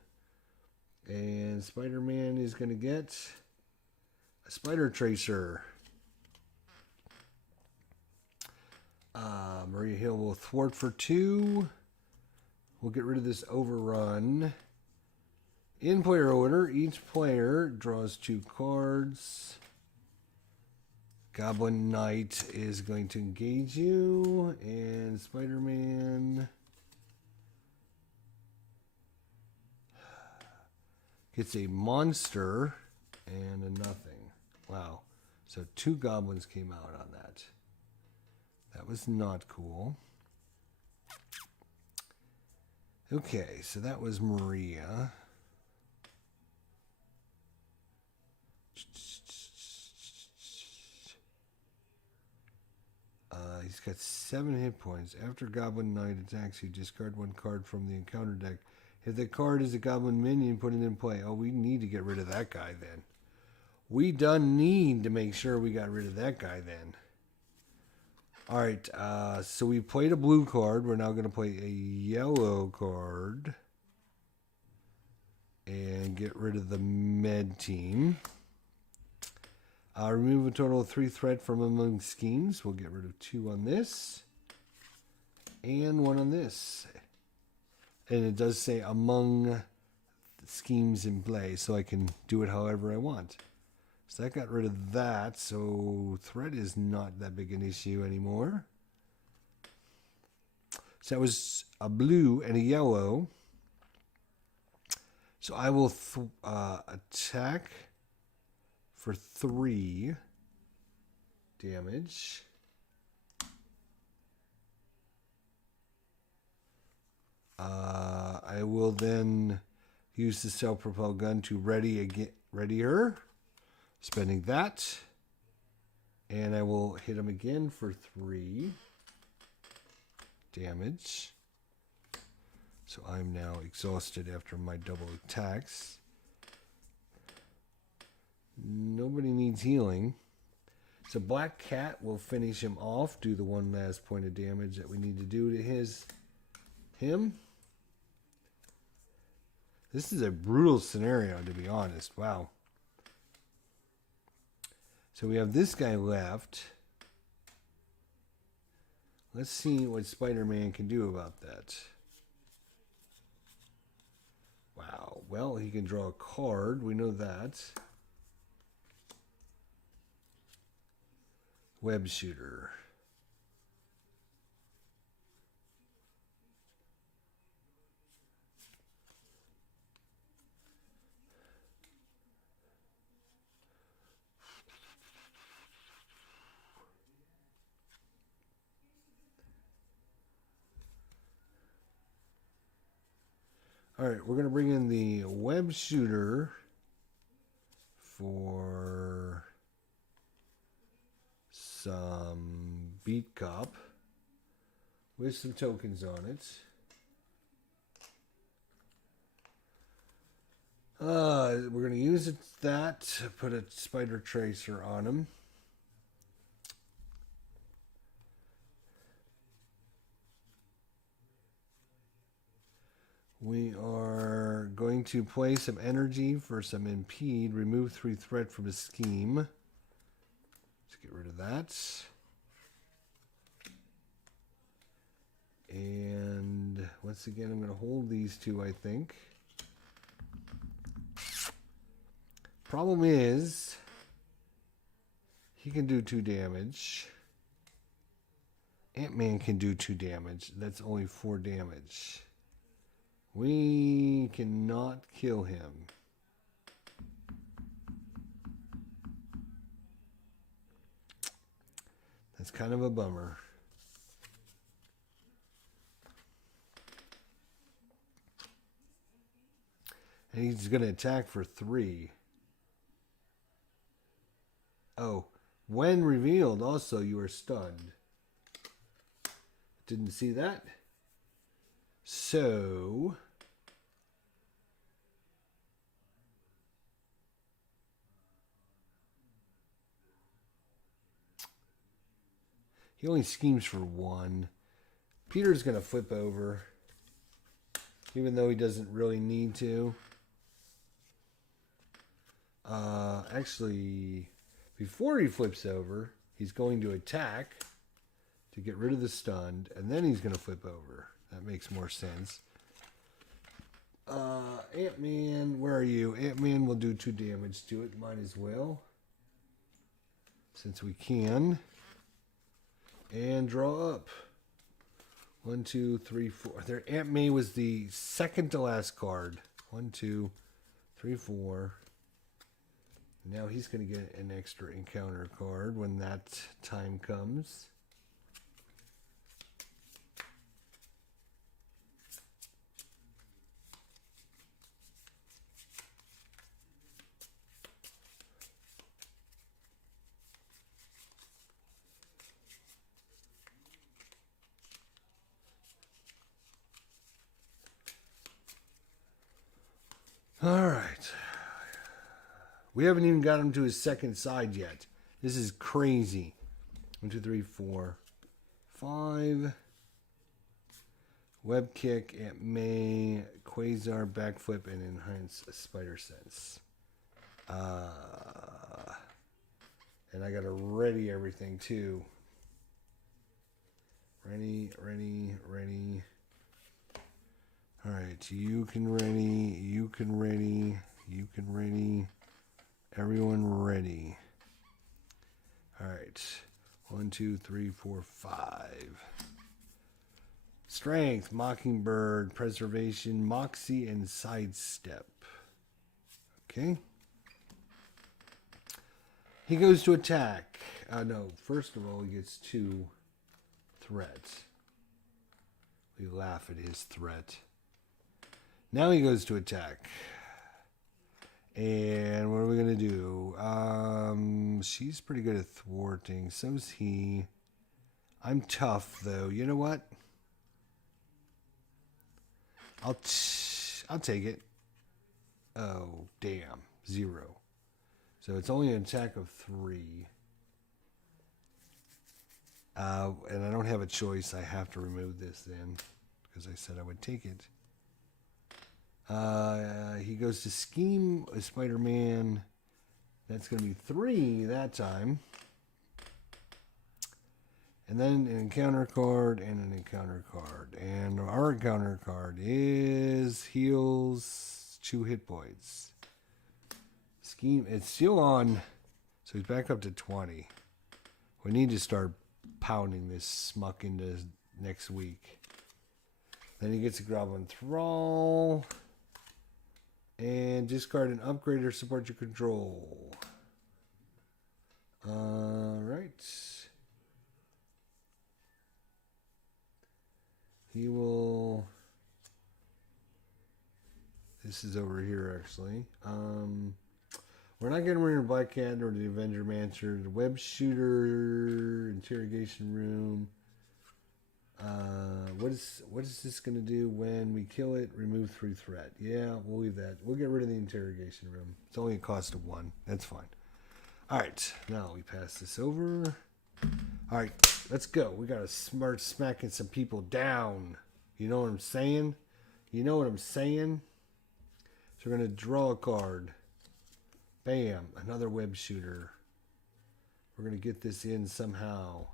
And Spider-Man is going to get a Spider Tracer. Maria Hill will thwart for 2. We'll get rid of this overrun. In player order, each player draws 2 cards. Goblin Knight is going to engage you. And Spider-Man gets a monster and a nothing. Wow. So 2 goblins came out on that. That was not cool. Okay, so that was Maria. He's got 7 hit points. After Goblin Knight attacks, you discard 1 card from the encounter deck. If the card is a Goblin minion, put it in play. Oh, we need to get rid of that guy then. We done need to make sure we got rid of that guy then. Alright, so we played a blue card. We're now going to play a yellow card. And get rid of the med team. Remove a total of 3 threat from among schemes. We'll get rid of 2 on this. And 1 on this. And it does say among schemes in play. So I can do it however I want. So that got rid of that. So threat is not that big an issue anymore. So that was a blue and a yellow. So I will attack for 3 damage. I will then use the self-propelled gun to ready her, spending that. And I will hit him again for 3 damage. So I'm now exhausted after my double attacks. Nobody needs healing. So Black Cat will finish him off, do the 1 last point of damage that we need to do to him. This is a brutal scenario, to be honest. Wow. So we have this guy left. Let's see what Spider-Man can do about that. Wow. Well, he can draw a card. We know that. Web shooter. All right, we're going to bring in the web shooter for some beat cop with some tokens on it. We're going to use that to put a spider tracer on him. We are going to play some energy for some impede, remove 3 threat from a scheme. Let's get rid of that. And once again, I'm going to hold these 2, I think. Problem is, he can do 2 damage. Ant-Man can do 2 damage. That's only 4 damage. We cannot kill him. That's kind of a bummer. And he's going to attack for 3. Oh, when revealed, also you are stunned. Didn't see that. So he only schemes for 1. Peter's going to flip over, even though he doesn't really need to. Actually, before he flips over, he's going to attack to get rid of the stunned, and then he's going to flip over. That makes more sense. Ant-Man, where are you? Ant-Man will do 2 damage to it. Might as well, since we can. And draw up. 1, 2, 3, 4. There, Ant-Man was the second to last card. 1, 2, 3, 4. Now he's going to get an extra encounter card when that time comes. We haven't even got him to his second side yet. This is crazy. 1, 2, 3, 4, 5. Web kick, Aunt May, Quasar, backflip, and enhance spider sense. And I gotta ready everything too. Ready. Alright, you can ready. Everyone ready. Alright. 1, 2, 3, 4, 5. Strength, Mockingbird, Preservation, Moxie, and Sidestep. Okay. He goes to attack. No, first of all, he gets 2 threats. We laugh at his threat. Now he goes to attack. And what are we going to do? She's pretty good at thwarting. So's he. I'm tough, though. You know what? I'll take it. Oh, damn. 0. So it's only an attack of 3. And I don't have a choice. I have to remove this then. Because I said I would take it. He goes to Scheme Spider-Man. That's going to be 3 that time. And then an encounter card and an encounter card. And our encounter card is heals 2 hit points. Scheme, it's still on, so he's back up to 20. We need to start pounding this smuck into next week. Then he gets a Goblin Thrall. And discard an upgrade or support your control. Alright. He will... This is over here, actually. We're not getting rid of Black Cat or the Avenger Mancer. The Web Shooter, Interrogation Room. What is this going to do when we kill it? Remove 3 threat. Yeah, we'll leave that. We'll get rid of the Interrogation Room. It's only a cost of 1. That's fine. Alright, now we pass this over. Alright, let's go. We got to start smacking some people down. You know what I'm saying? You know what I'm saying? So we're going to draw a card. Bam, another Web Shooter. We're going to get this in somehow.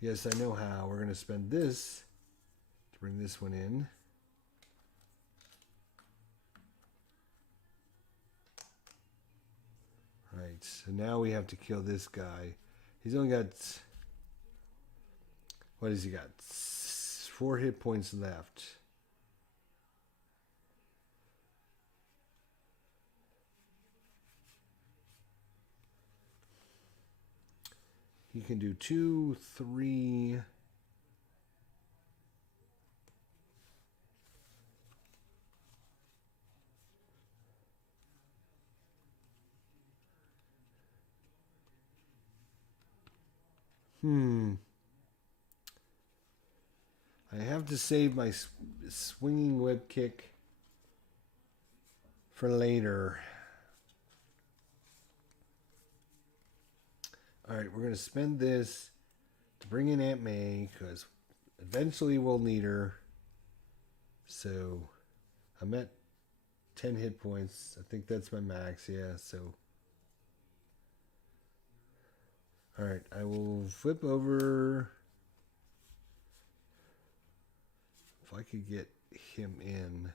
Yes, I know how. We're going to spend this to bring this one in. Right, so now we have to kill this guy. He's only got... What has he got? 4 hit points left. He can do 2, 3... I have to save my swinging web kick for later. Alright, we're going to spend this to bring in Aunt May, because eventually we'll need her. So, I'm at 10 hit points. I think that's my max, yeah, so... Alright, I will flip over. If I could get him in,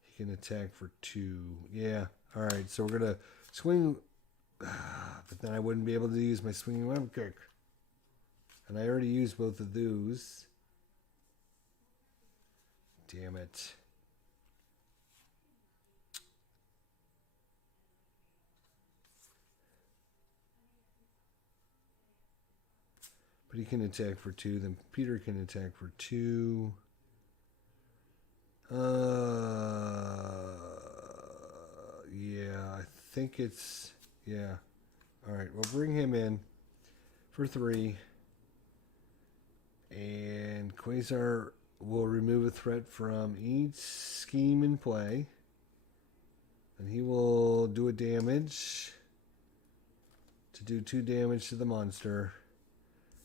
he can attack for 2. Yeah, alright, so we're going to swing... But then I wouldn't be able to use my swinging web kick. And I already used both of those. Damn it. But he can attack for 2. Then Peter can attack for 2. Yeah, I think it's... Yeah. Alright, we'll bring him in for 3. And Quasar will remove a threat from each scheme in play. And he will do a damage to do 2 damage to the monster.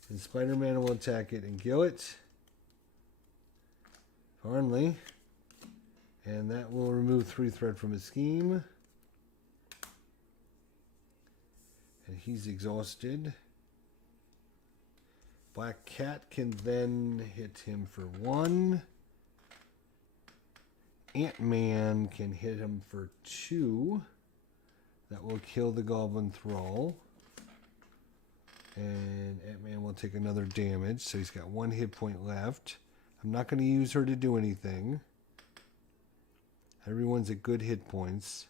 And Spider-Man will attack it and kill it. Finally. And that will remove 3 threat from his scheme. And he's exhausted. Black Cat can then hit him for 1. Ant-Man can hit him for 2. That will kill the Goblin Thrall. And Ant-Man will take another damage, so he's got 1 hit point left. I'm not going to use her to do anything. Everyone's at good hit points.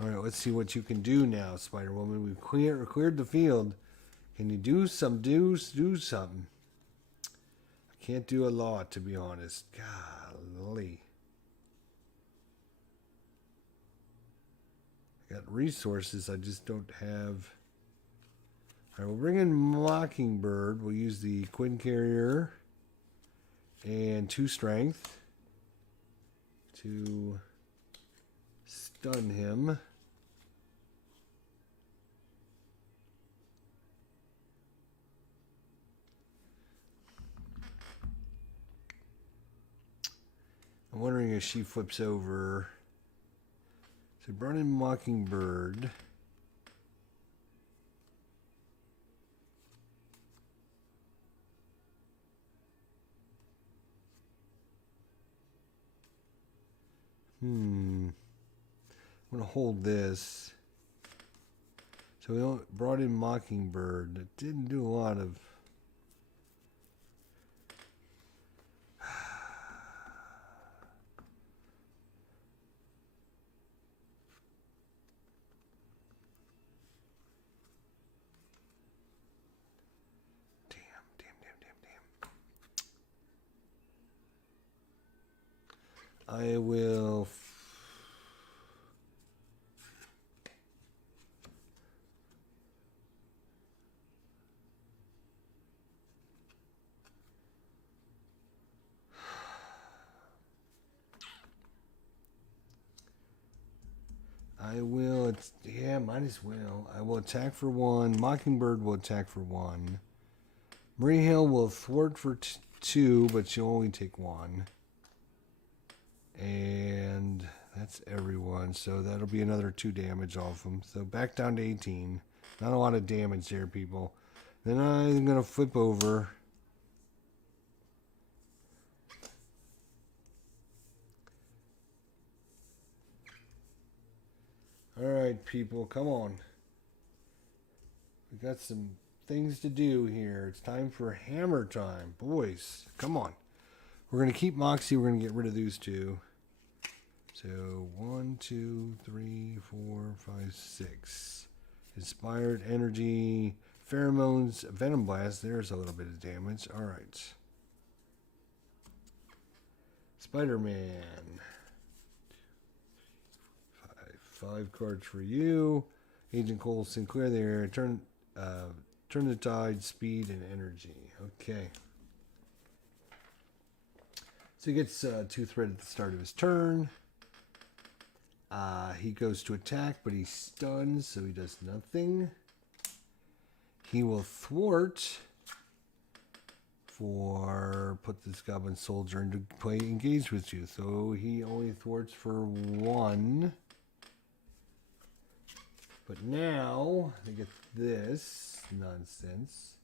Alright, let's see what you can do now, Spider-Woman. We've cleared the field. Can you do something? I can't do a lot, to be honest. Golly. I got resources, I just don't have. Alright, we'll bring in Mockingbird. We'll use the Quinn Carrier and 2 strength to stun him. I'm wondering if she flips over. So Burning Mockingbird. I'm going to hold this. So we brought in Mockingbird. It didn't do a lot of... I will... might as well. I will attack for 1. Mockingbird will attack for 1. Marie Hill will thwart for 2, but she'll only take 1. And that's everyone. So that'll be another 2 damage off them. So back down to 18. Not a lot of damage there, people. Then I'm going to flip over. Alright, people. Come on. We got some things to do here. It's time for hammer time. Boys, come on. We're going to keep Moxie. We're going to get rid of these 2. So 1, 2, 3, 4, 5, 6. Inspired energy, pheromones, venom blast. There's a little bit of damage. All right. Spider-Man. 5 cards for you. Agent Cole Sinclair there. Turn the tide, speed, and energy. Okay. So he gets 2 threat at the start of his turn. He goes to attack, but he's stunned, so he does nothing. He will thwart for put this Goblin Soldier into play, engage with you. So he only thwarts for 1. But now I get this nonsense.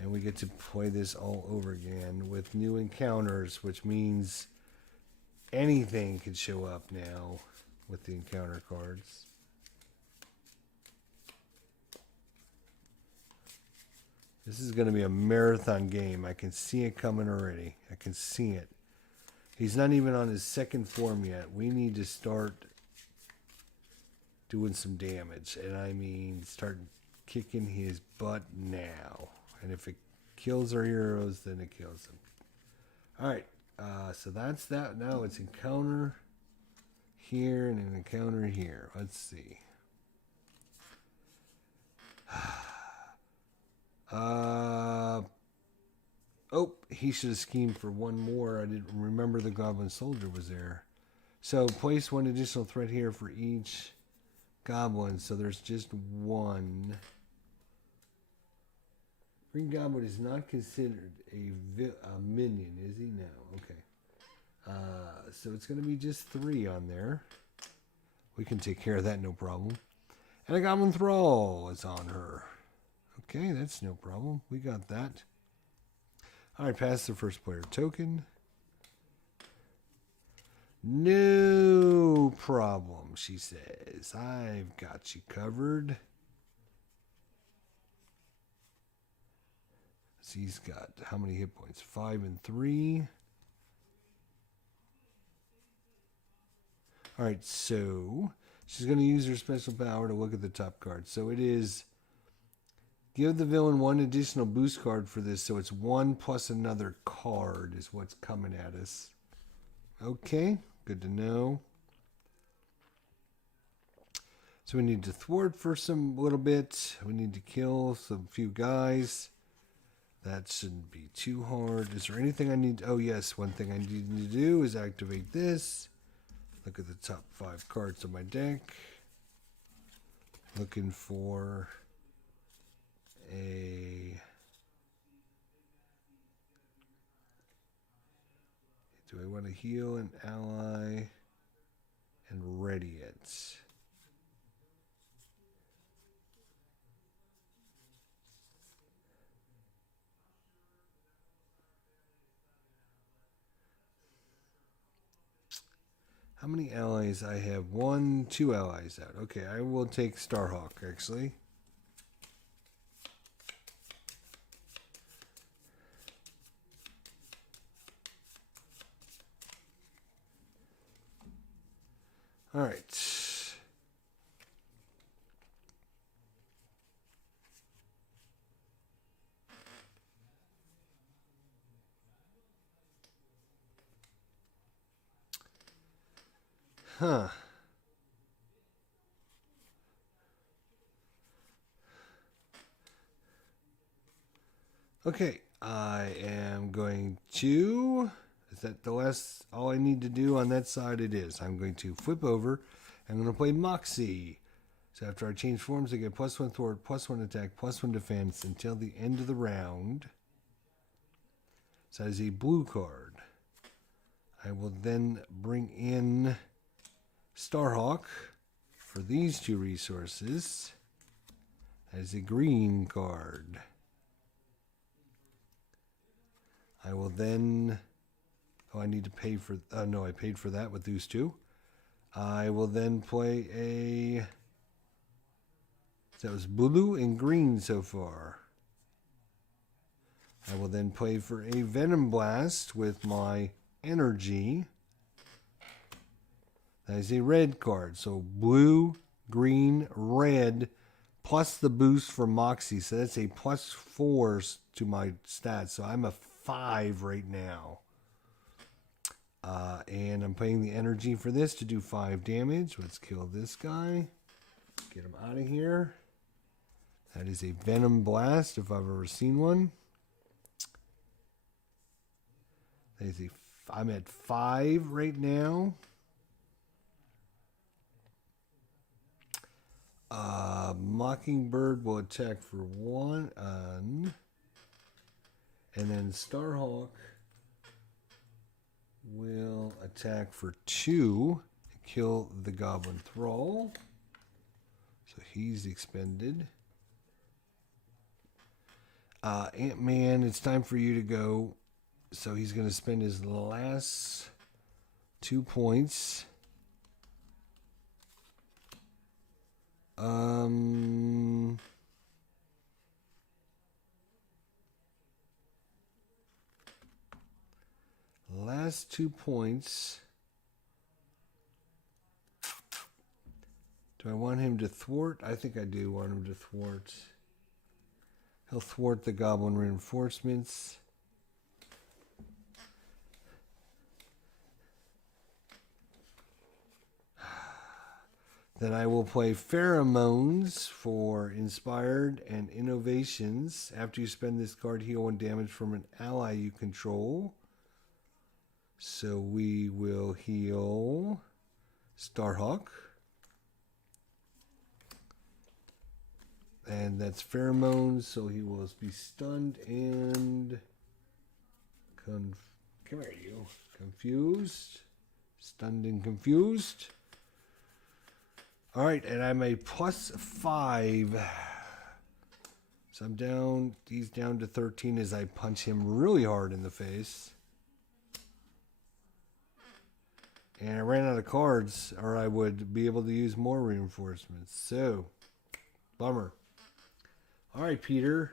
And we get to play this all over again with new encounters, which means anything can show up now with the encounter cards. This is going to be a marathon game. I can see it coming already. I can see it. He's not even on his second form yet. We need to start doing some damage. And I mean, start kicking his butt now. And if it kills our heroes, then it kills them. Alright, so that's that. Now it's encounter here and an encounter here. Let's see. Oh, he should have schemed for one more. I didn't remember the Goblin Soldier was there. So place one additional threat here for each goblin. So there's just one. Green Goblin is not considered a minion, is he? No. Okay. So it's going to be just 3 on there. We can take care of that, no problem. And a Goblin Thrall is on her. Okay, that's no problem. We got that. Alright, pass the first player token. No problem, she says. I've got you covered. So he's got how many hit points? 5 and 3. Alright, so she's going to use her special power to look at the top card. So it is give the villain 1 additional boost card for this. So it's 1 plus another card is what's coming at us. Okay, good to know. So we need to thwart for some little bit. We need to kill some few guys. That shouldn't be too hard. Is there anything I need? Oh yes, one thing I need to do is activate this. Look at the top 5 cards of my deck. Looking for a... Do I want to heal an ally and ready it? How many allies? I have 1, 2 allies out. Okay, I will take Starhawk, actually. All right. Huh. Okay, I am going to... Is that the last... All I need to do on that side? It is. I'm going to flip over. I'm going to play Moxie. So after I change forms, I get +1 thwart, +1 attack, +1 defense until the end of the round. So that is a blue card. I will then bring in Starhawk for these 2 resources. That is a green card. I will then... Oh, I need to pay for... no, I paid for that with these 2. I will then play a... So that was blue and green so far. I will then play for a Venom Blast with my energy. That is a red card. So blue, green, red, plus the boost for Moxie. So that's a +4 to my stats. So I'm a 5 right now. And I'm playing the energy for this to do 5 damage. Let's kill this guy. Get him out of here. That is a Venom Blast if I've ever seen one. That is I'm at 5 right now. Mockingbird will attack for 1. And then Starhawk will attack for 2 and kill the Goblin Thrall. So he's expended. Ant-Man, it's time for you to go. So he's going to spend his last 2 points. Last 2 points. Do I want him to thwart? I think I do want him to thwart. He'll thwart the Goblin reinforcements. Then I will play Pheromones for Inspired and Innovations. After you spend this card, heal 1 damage from an ally you control. So we will heal Starhawk. And that's Pheromones, so he will be stunned and... Come here, you. Confused. Stunned and confused. Alright, and I'm a +5. So I'm down, he's down to 13 as I punch him really hard in the face. And I ran out of cards, or I would be able to use more reinforcements. So, bummer. Alright, Peter.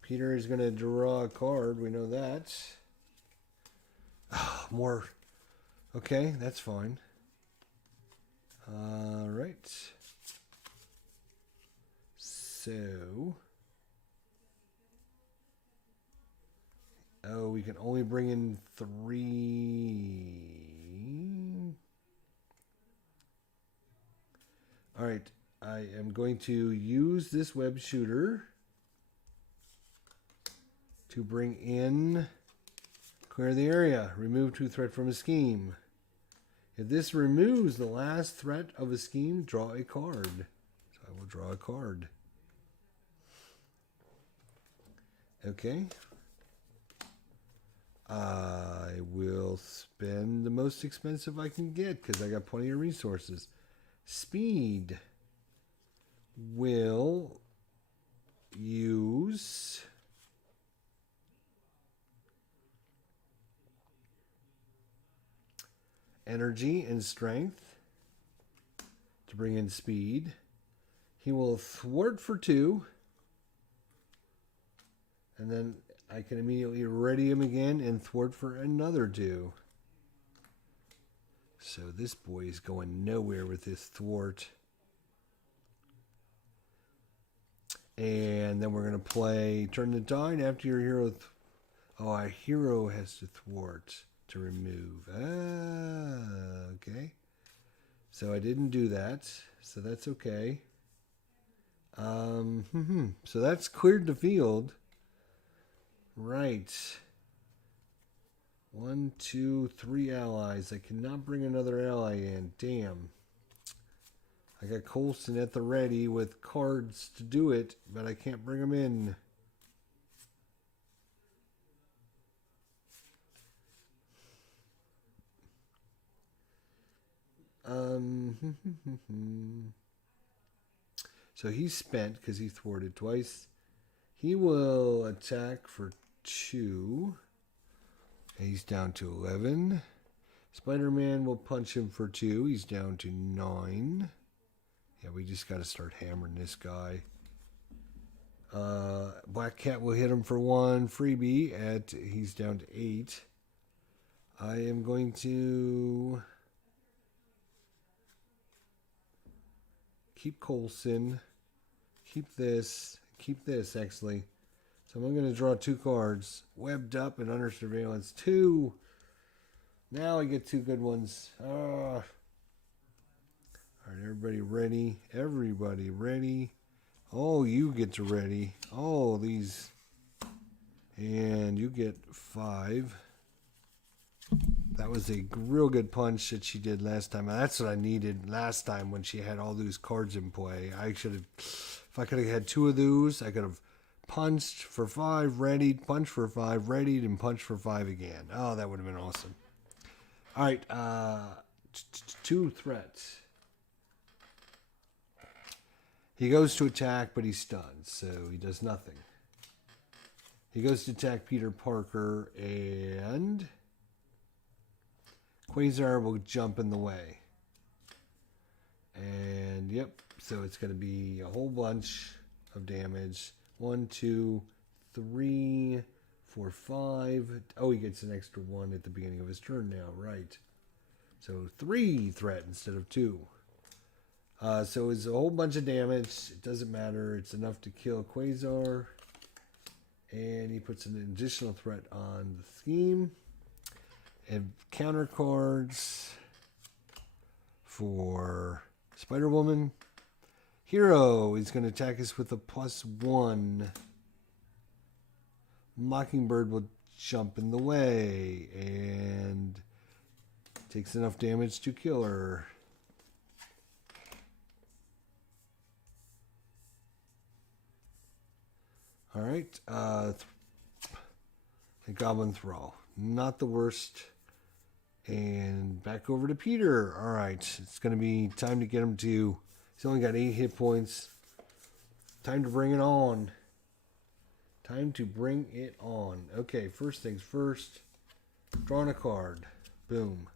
Peter is going to draw a card, we know that. More. Okay, that's fine. Alright. So. Oh, we can only bring in 3. Alright, I am going to use this web shooter to bring in clear the area. Remove 2 threat from a scheme. If this removes the last threat of a scheme, draw a card. So I will draw a card. Okay. I will spend the most expensive I can get because I got plenty of resources. Speed will use energy and strength to bring in speed. He will thwart for 2. And then I can immediately ready him again and thwart for another 2. So this boy is going nowhere with this thwart. And then we're going to play Turn the Tide after your hero. Our hero has to thwart to remove. Okay. So I didn't do that. So that's okay. So that's cleared the field. Right. 1, 2, 3 allies. I cannot bring another ally in. Damn. I got Coulson at the ready with cards to do it, but I can't bring them in. So he's spent because he thwarted twice. He will attack for 2. He's down to 11. Spiderman will punch him for 2. He's down to 9. Yeah, we just got to start hammering this guy. Black Cat will hit him for 1 freebie at he's down to 8. I am going to keep Coulson, keep this actually. So I'm going to draw 2 cards, Webbed Up and Under Surveillance 2. Now I get 2 good ones. All right, everybody ready? Everybody ready? Oh, you get to ready. Oh, these. And you get 5. That was a real good punch that she did last time. That's what I needed last time when she had all those cards in play. I should have, if I could have had 2 of those, I could have punched for 5, readied, punched for 5, readied, and punched for 5 again. Oh, that would have been awesome. All right, 2 threats. He goes to attack, but he's stunned, so he does nothing. He goes to attack Peter Parker, and Quasar will jump in the way. And, yep, so it's going to be a whole bunch of damage. 1, 2, 3, 4, 5. Oh, he gets an extra 1 at the beginning of his turn now, right. So 3 threat instead of 2. So it's a whole bunch of damage. It doesn't matter. It's enough to kill Quasar. And he puts an additional threat on the scheme. And counter cards for Spider-Woman. Hero is going to attack us with a +1. Mockingbird will jump in the way and takes enough damage to kill her. All right. The Goblin Thrall. Not the worst. And back over to Peter. All right. It's going to be time to get him to... He's only got 8 hit points. Time to bring it on. Time to bring it on. Okay, first things first. Drawing a card. Boom.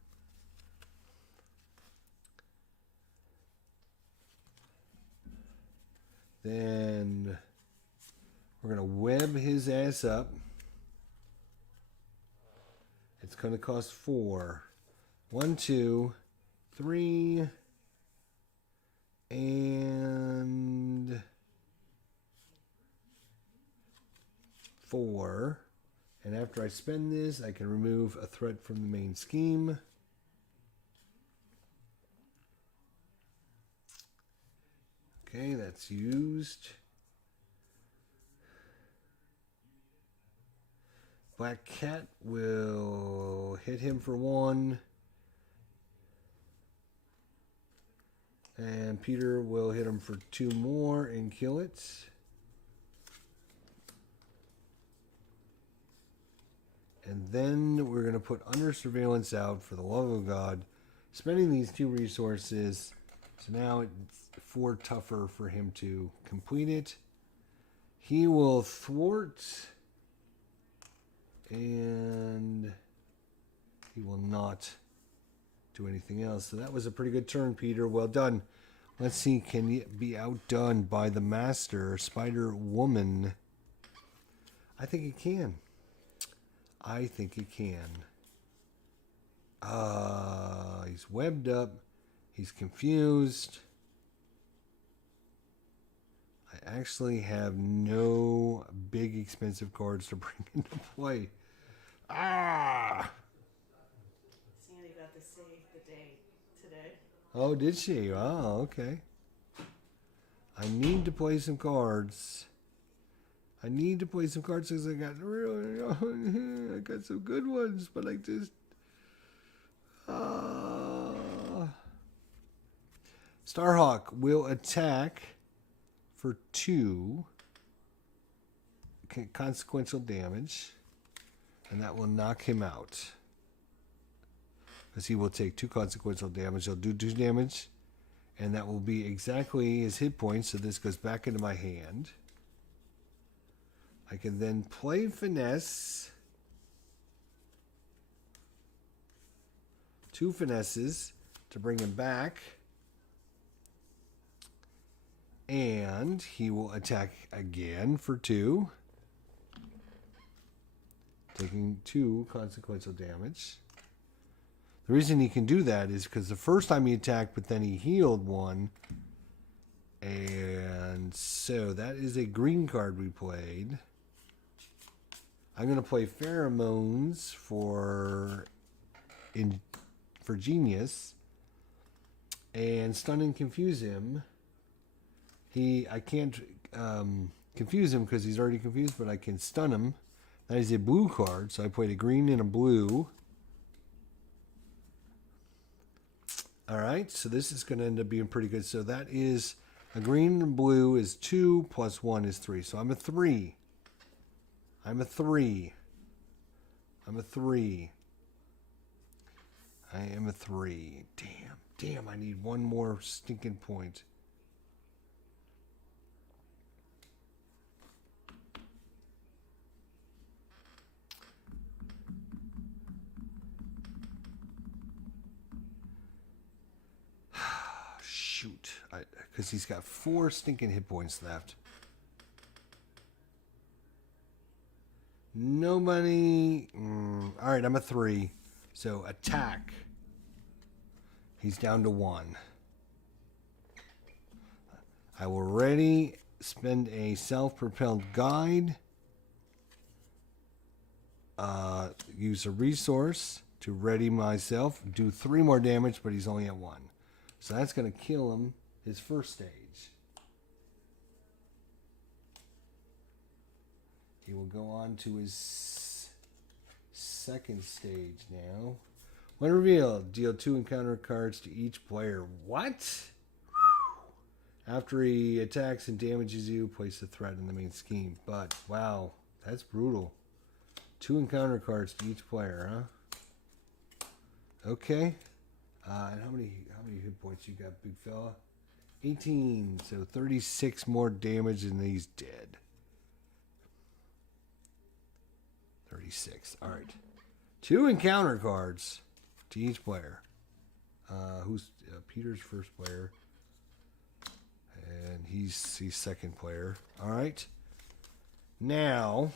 Then we're going to web his ass up. It's going to cost 4. 1, 2, 3, and 4. And after I spend this, I can remove a threat from the main scheme. Okay, that's used. Black Cat will hit him for 1. And Peter will hit him for 2 more and kill it. And then we're going to put Under Surveillance out for the love of God. Spending these 2 resources. So now it's 4 tougher for him to complete it. He will thwart. And he will not do anything else. So that was a pretty good turn, Peter. Well done. Let's see, can you be outdone by the master, Spider-Woman? I think he can. I think he can. He's webbed up. He's confused. I actually have no big expensive cards to bring into play. Sandy got to save the day today. Oh, did she? Oh, okay. I need to play some cards. I need to play some cards because I got I got some good ones, but I just Starhawk will attack for 2 consequential damage, and that will knock him out. Because he will take 2 consequential damage. He'll do 2 damage, and that will be exactly his hit points. So this goes back into my hand. I can then play Finesse. 2 finesses to bring him back. And he will attack again for 2. Taking 2 consequential damage. The reason he can do that is because the first time he attacked, but then he healed 1. And so that is a green card we played. I'm going to play Pheromones for Genius. And stun and confuse him. I can't confuse him because he's already confused, but I can stun him. That is a blue card, so I played a green and a blue. Alright, so this is going to end up being pretty good. So that is a green and blue is 2 plus 1 is 3. So I'm a 3. I'm a 3. I'm a 3. I am a 3. Damn, I need 1 more stinking point. Shoot, because he's got 4 stinking hit points left. Nobody. All right, I'm a 3. So attack. He's down to 1. I will ready spend a self-propelled guide. Use a resource to ready myself. Do 3 more damage, but he's only at 1. So that's going to kill him his first stage. He will go on to his second stage now. When revealed, deal 2 encounter cards to each player. What? After he attacks and damages you, place a threat in the main scheme. But, wow, that's brutal. 2 encounter cards to each player, huh? Okay. And how many hit points you got, big fella? 18. So 36 more damage and he's dead. 36. All right. 2 encounter cards to each player. Who's Peter's first player? And he's second player. All right. Now,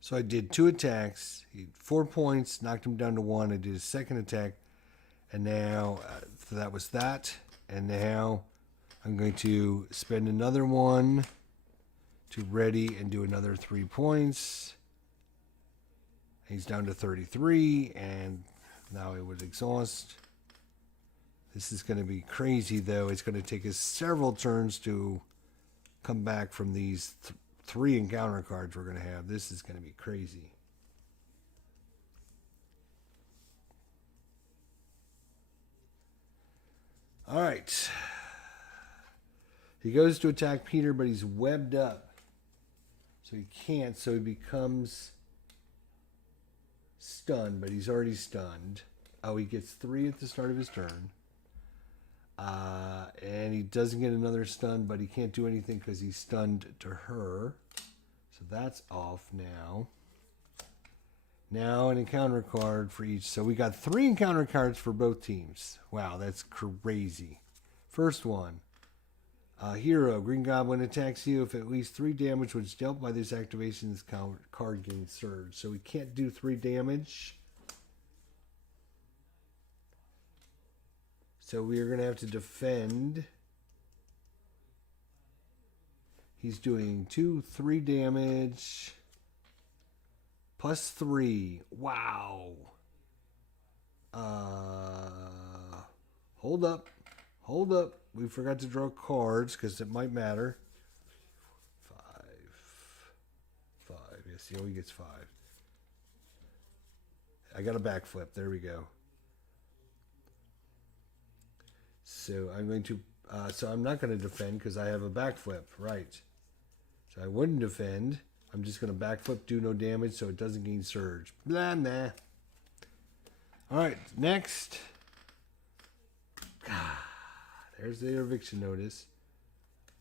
so I did 2 attacks. He 4 points, knocked him down to 1. I did a second attack, and now so that was that. And now I'm going to spend another 1 to ready and do another 3 points. He's down to 33, and now it would exhaust. This is going to be crazy, though. It's going to take us several turns to come back from these 3 encounter cards we're going to have. This is going to be crazy. All right. He goes to attack Peter, but he's webbed up. So he can't, so he becomes stunned, but he's already stunned. Oh, he gets 3 at the start of his turn. And he doesn't get another stun, but he can't do anything because he's stunned to her. So that's off now. Now an encounter card for each. So we got 3 encounter cards for both teams. Wow, that's crazy. First one. Hero, Green Goblin attacks you. If at least 3 damage was dealt by this activation, this card gains surge. So we can't do 3 damage. So we are going to have to defend. He's doing 2, 3 damage. Plus 3. Wow. Hold up. Hold up. We forgot to draw cards because it might matter. 5. Yes, he only gets 5. I got a backflip. There we go. So I'm going to. So I'm not going to defend because I have a backflip. Right. So I wouldn't defend. I'm just going to backflip, do no damage, so it doesn't gain surge. Blah, nah. All right, next. There's the eviction notice.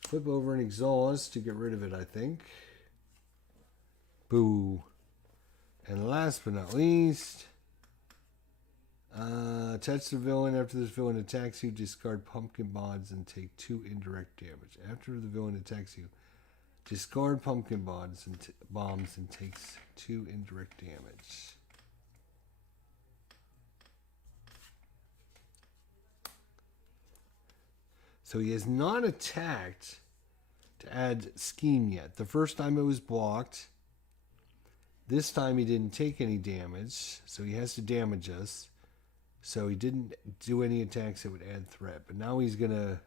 Flip over and exhaust to get rid of it, I think. Boo. And last but not least, touch the villain. After this villain attacks you, discard pumpkin bombs and take 2 indirect damage. After the villain attacks you, discard pumpkin bombs and takes 2 indirect damage. So he has not attacked to add scheme yet. The first time it was blocked. This time he didn't take any damage, so he has to damage us. So he didn't do any attacks that would add threat. But now he's going to,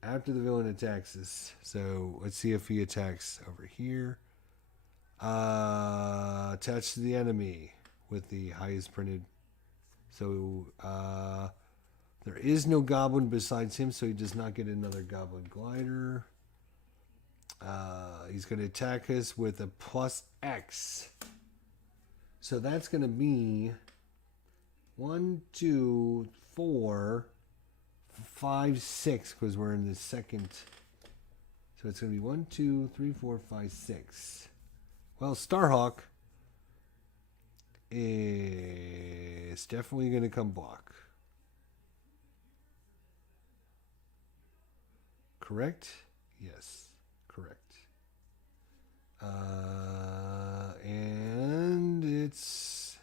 after the villain attacks us, so let's see if he attacks over here. Attach to the enemy with the highest printed. So there is no goblin besides him, so he does not get another goblin glider. He's going to attack us with a plus X. So that's going to be 1, 2, 4, 5, 6, because we're in the second. So it's going to be 1, 2, 3, 4, 5, 6. Well, Starhawk is definitely going to come block. Correct? Yes, correct. And it's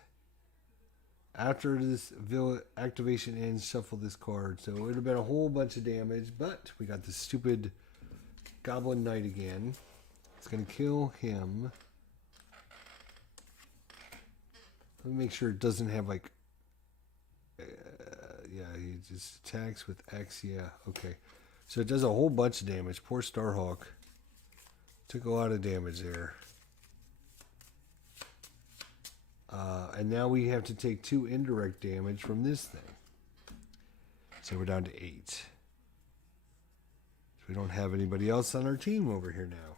after this activation ends, shuffle this card. So it would have been a whole bunch of damage, but we got this stupid Goblin Knight again. It's going to kill him. Let me make sure it doesn't have like... yeah, he just attacks with X. Yeah, okay. So it does a whole bunch of damage. Poor Starhawk. Took a lot of damage there. And now we have to take 2 indirect damage from this thing. So we're down to 8. So we don't have anybody else on our team over here now.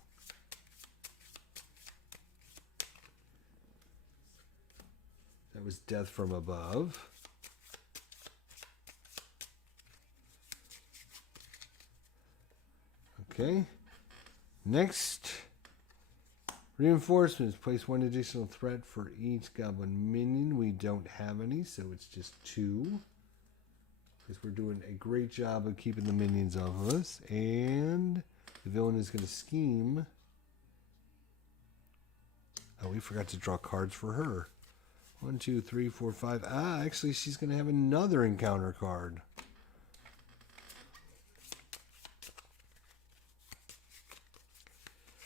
That was death from above. Okay. Next. Reinforcements. Place 1 additional threat for each goblin minion. We don't have any, so it's just 2. Because we're doing a great job of keeping the minions off of us. And the villain is going to scheme. Oh, we forgot to draw cards for her. 1, 2, 3, 4, 5. Ah, actually, she's going to have another encounter card.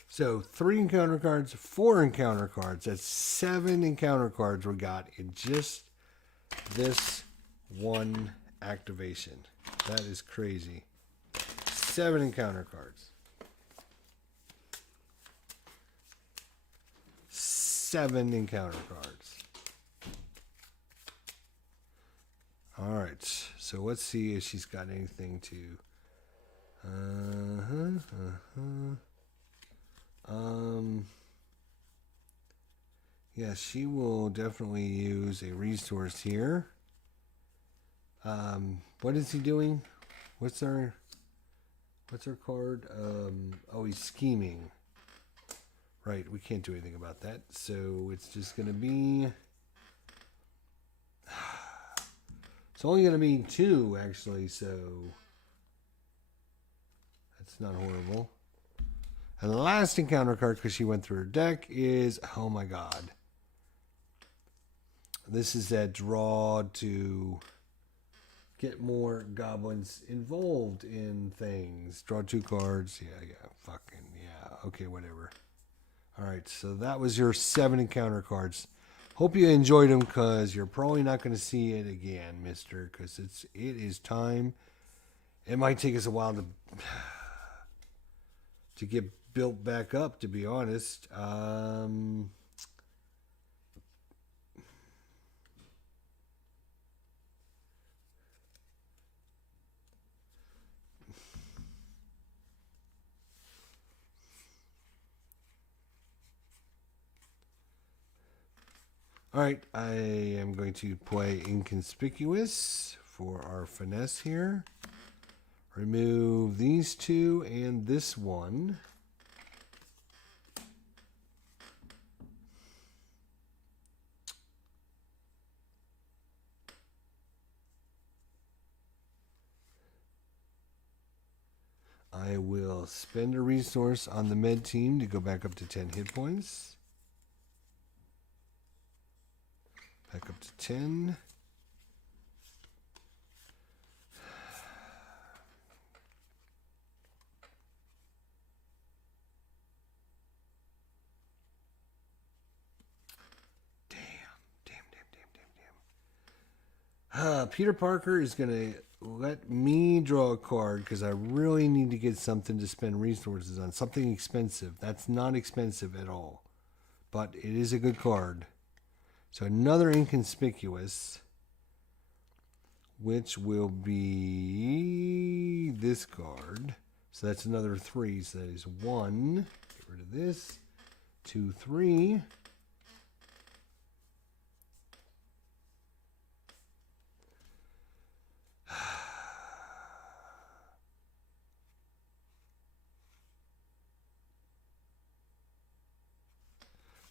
So 3 encounter cards, 4 encounter cards. That's 7 encounter cards we got in just this one activation. That is crazy. 7 encounter cards. 7 encounter cards. Alright, so let's see if she's got anything to... yeah, she will definitely use a resource here. What is he doing? What's our card? Oh, he's scheming. Right, we can't do anything about that. So it's just going to be... It's only going to be 2, actually, so... That's not horrible. And the last encounter card, because she went through her deck, is... Oh my god. This is that draw to get more goblins involved in things. Draw 2 cards. Yeah, fucking, yeah. Okay, whatever. Alright, so that was your 7 encounter cards. Hope you enjoyed them, because you're probably not going to see it again, mister, because it is time. It might take us a while to get built back up, to be honest. Alright, I am going to play Inconspicuous for our finesse here. Remove these 2 and this one. I will spend a resource on the med team to go back up to 10 hit points. Back up to 10. Peter Parker is going to let me draw a card because I really need to get something to spend resources on. Something expensive. That's not expensive at all. But it is a good card. So another Inconspicuous, which will be this card. So that's another 3. So that is 1. Get rid of this. 2, 3.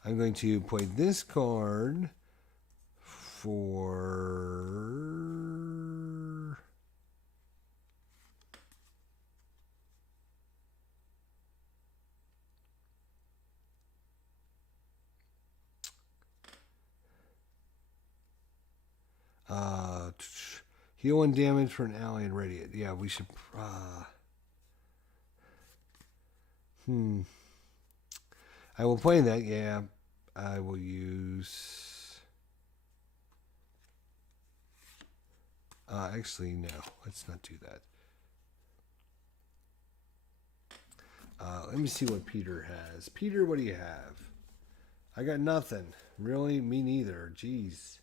I'm going to play this card for... heal 1 damage for an ally and radiant. Yeah, we should... I will play that, yeah. I will use... actually, no. Let's not do that. Let me see what Peter has. Peter, what do you have? I got nothing. Really? Me neither. Jeez.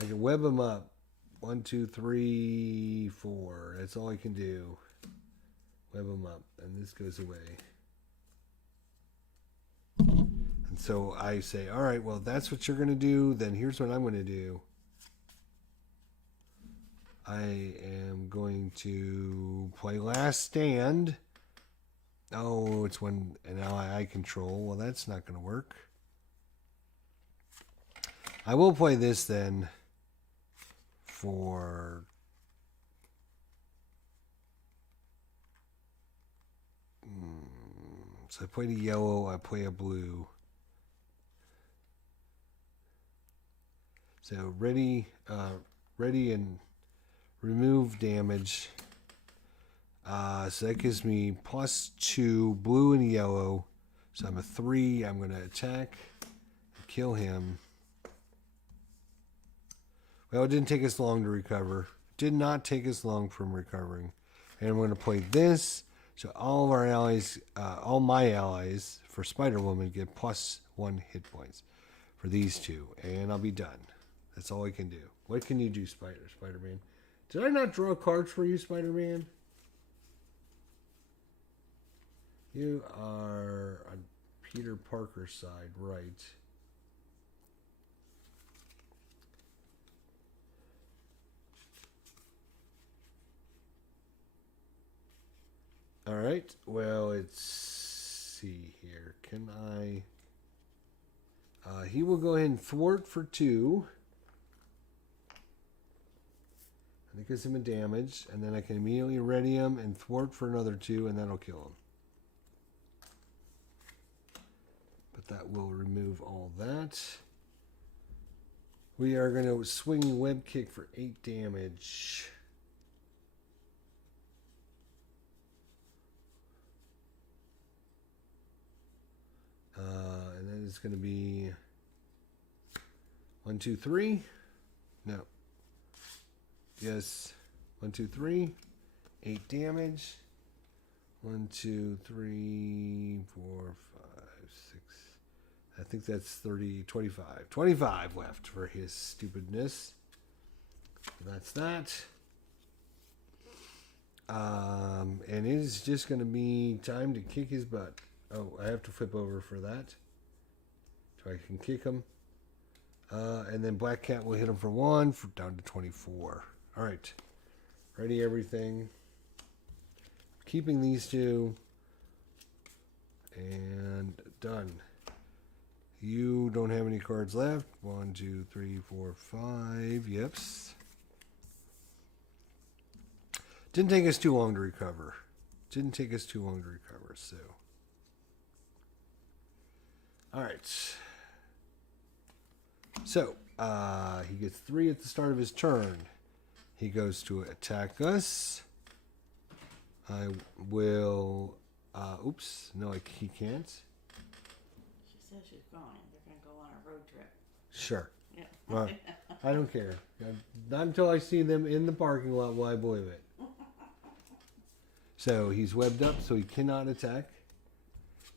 I can web them up. 1, 2, 3, 4. That's all I can do. Web them up. And this goes away. And so I say, all right, well, that's what you're going to do. Then here's what I'm going to do. I am going to play Last Stand. Oh, it's when an ally I control. Well, that's not going to work. I will play this then for... So I played a yellow, I play a blue. So ready and remove damage. So that gives me +2, blue and yellow. So I'm a 3. I'm going to attack and kill him. Well, it didn't take us long to recover. Did not take us long from recovering. And I'm going to play this. So all of our allies, all my allies for Spider-Woman get +1 hit points for these two. And I'll be done. That's all I can do. What can you do, Spider-Man? Did I not draw cards for you, Spider-Man? You are on Peter Parker's side, right? All right. Well, let's see here. Can I... he will go ahead and thwart for 2. And it gives him a damage. And then I can immediately ready him and thwart for another 2, and that'll kill him. But that will remove all that. We are going to swing web kick for 8 damage. And then it's going to be 1, 2, 3. No. Yes. 1, 2, 3. 8 damage. 1, 2, 3, 4, 5, 6. I think that's 30, 25. 25 left for his stupidness. That's that. And it is just going to be time to kick his butt. Oh, I have to flip over for that. So I can kick him. And then Black Cat will hit him for 1, down to 24. All right. Ready everything. Keeping these 2. And done. You don't have any cards left. 1, 2, 3, 4, 5. Yeps. Didn't take us too long to recover. So. All right. So, he gets 3 at the start of his turn. He goes to attack us. I will... oops. No, he can't. She says she's going. They're going to go on a road trip. Sure. Yeah. Well, I don't care. Not until I see them in the parking lot will I believe it. So, he's webbed up, so he cannot attack.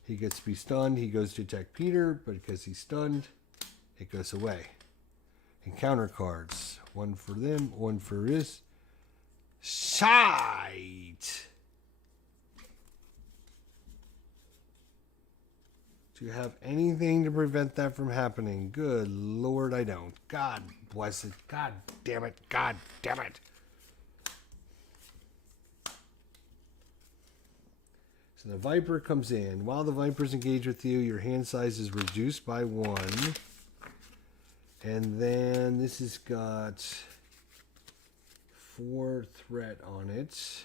He gets to be stunned. He goes to attack Peter, but because he's stunned, it goes away. Encounter cards. 1 for them, 1 for this. Shite! Do you have anything to prevent that from happening? Good Lord, I don't. God bless it. God damn it. God damn it. So the Viper comes in. While the Viper's engaged with you, your hand size is reduced by 1. And then this has got 4 threat on it.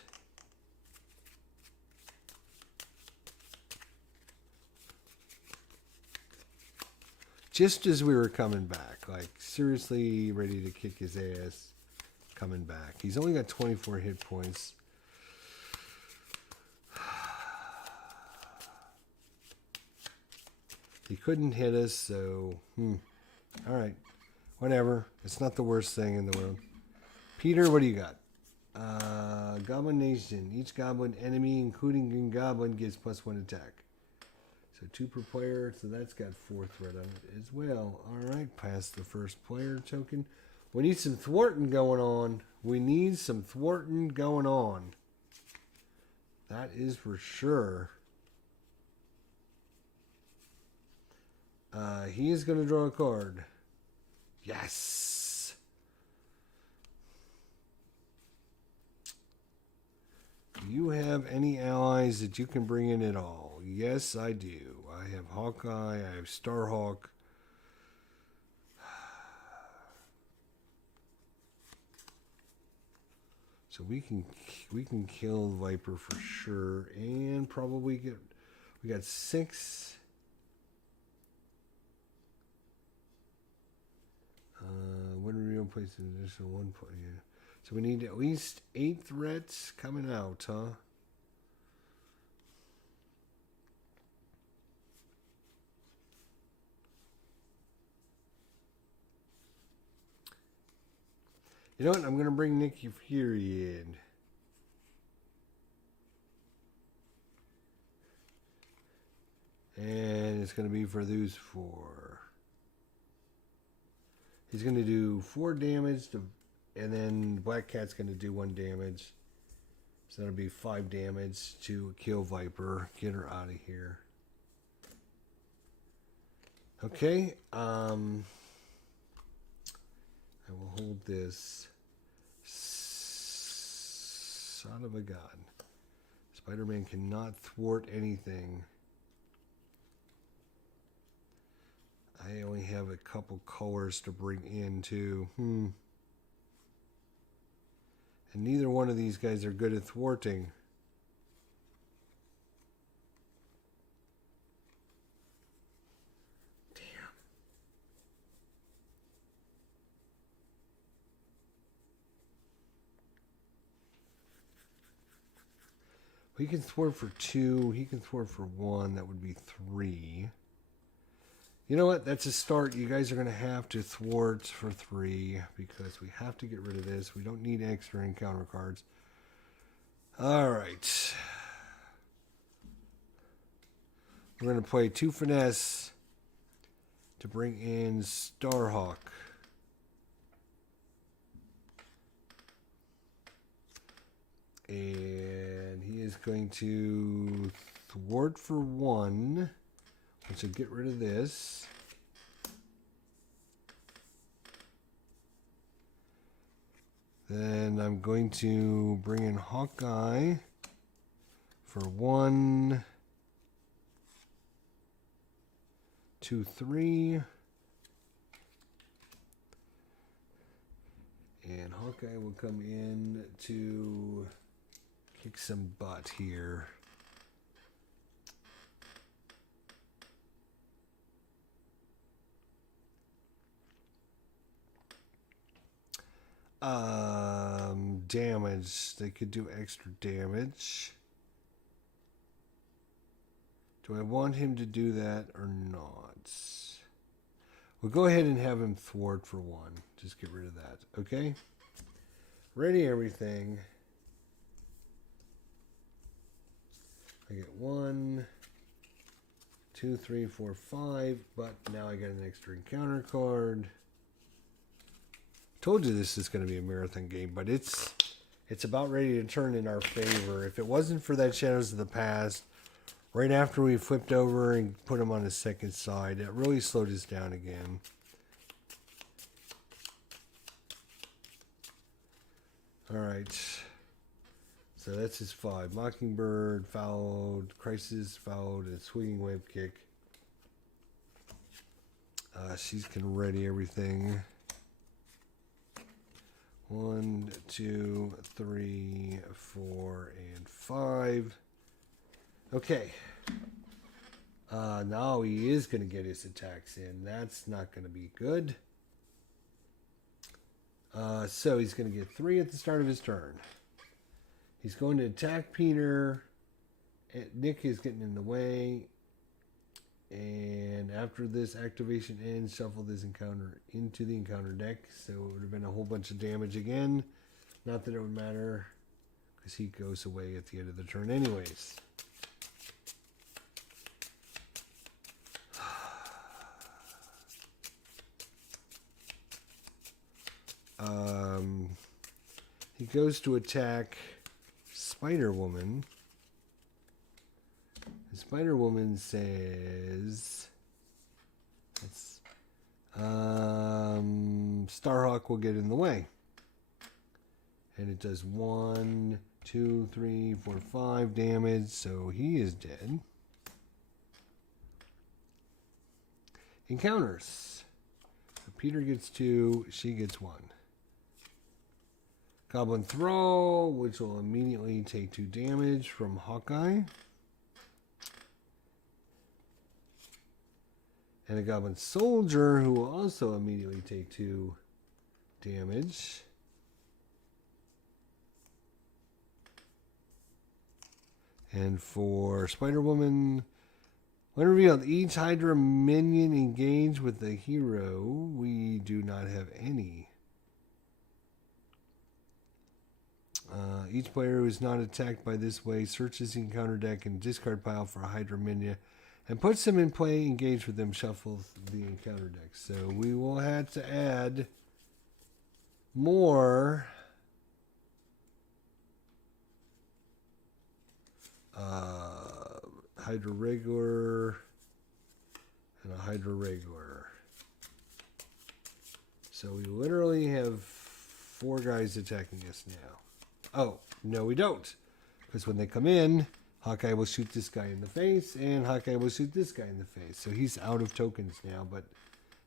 Just as we were coming back, like seriously ready to kick his ass. coming back. He's only got 24 hit points. He couldn't hit us, so alright. Whatever. It's not the worst thing in the world. Peter, what do you got? Goblin Nation. Each goblin enemy, including Green Goblin, gets +1 attack. So 2 per player, so that's got 4 threat on it as well. Alright, pass the first player token. We need some thwarting going on. We need some thwarting going on. That is for sure. He is going to draw a card. Yes! Do you have any allies that you can bring in at all? Yes, I do. I have Hawkeye, I have Starhawk. So we can kill Viper for sure, and probably we got 6. When real place an additional 1 point. Yeah. So we need at least 8 threats coming out, huh? You know what? I'm going to bring Nicky Fury in. And it's going to be for those 4. He's going to do 4 damage, and then Black Cat's going to do 1 damage. So that'll be 5 damage to kill Viper. Get her out of here. Okay. I will hold this. Son of a gun. Spider-Man cannot thwart anything. I only have a couple colors to bring in, too. And neither one of these guys are good at thwarting. Damn. He can thwart for 2. He can thwart for 1. That would be 3. You know what? That's a start. You guys are going to have to thwart for 3 because we have to get rid of this. We don't need extra encounter cards. All right. We're going to play 2 finesse to bring in Starhawk. And he is going to thwart for 1. Which will get rid of this. Then I'm going to bring in Hawkeye for 1, 2, 3. And Hawkeye will come in to kick some butt here. Damage. They could do extra damage. Do I want him to do that or not? We'll go ahead and have him thwart for 1. Just get rid of that. Okay? Ready everything. I get 1, 2, 3, 4, 5. But now I got an extra encounter card. Told you this is going to be a marathon game, but it's about ready to turn in our favor. If it wasn't for that Shadows of the Past, right after we flipped over and put him on the second side, it really slowed us down again. All right. So that's his 5. Mockingbird, fouled, Crisis, fouled, and Swinging Web Kick. She's can ready everything. 1, 2, 3, 4, and 5. Okay. Now he is going to get his attacks in. That's not going to be good. So he's going to get 3 at the start of his turn. He's going to attack Peter. Nick is getting in the way. And after this activation ends, shuffle this encounter into the encounter deck. So it would have been a whole bunch of damage again. Not that it would matter, because he goes away at the end of the turn anyways. He goes to attack Spider-Woman. And Spider-Woman says, Starhawk will get in the way. And it does 1, 2, 3, 4, 5 damage, so he is dead. Encounters. So Peter gets 2, she gets 1. Goblin Throw, which will immediately take 2 damage from Hawkeye. And a Goblin Soldier, who will also immediately take 2 damage. And for Spider-Woman, when revealed, each Hydra minion engaged with the hero, we do not have any. Each player who is not attacked by this way searches the encounter deck and discard pile for a Hydra minion and puts them in play, engage with them, shuffles the encounter deck. So we will have to add more Hydra regular and a Hydra regular. So we literally have 4 guys attacking us now. Oh, no we don't. Because when they come in, Hawkeye will shoot this guy in the face, and Hawkeye will shoot this guy in the face. So he's out of tokens now, but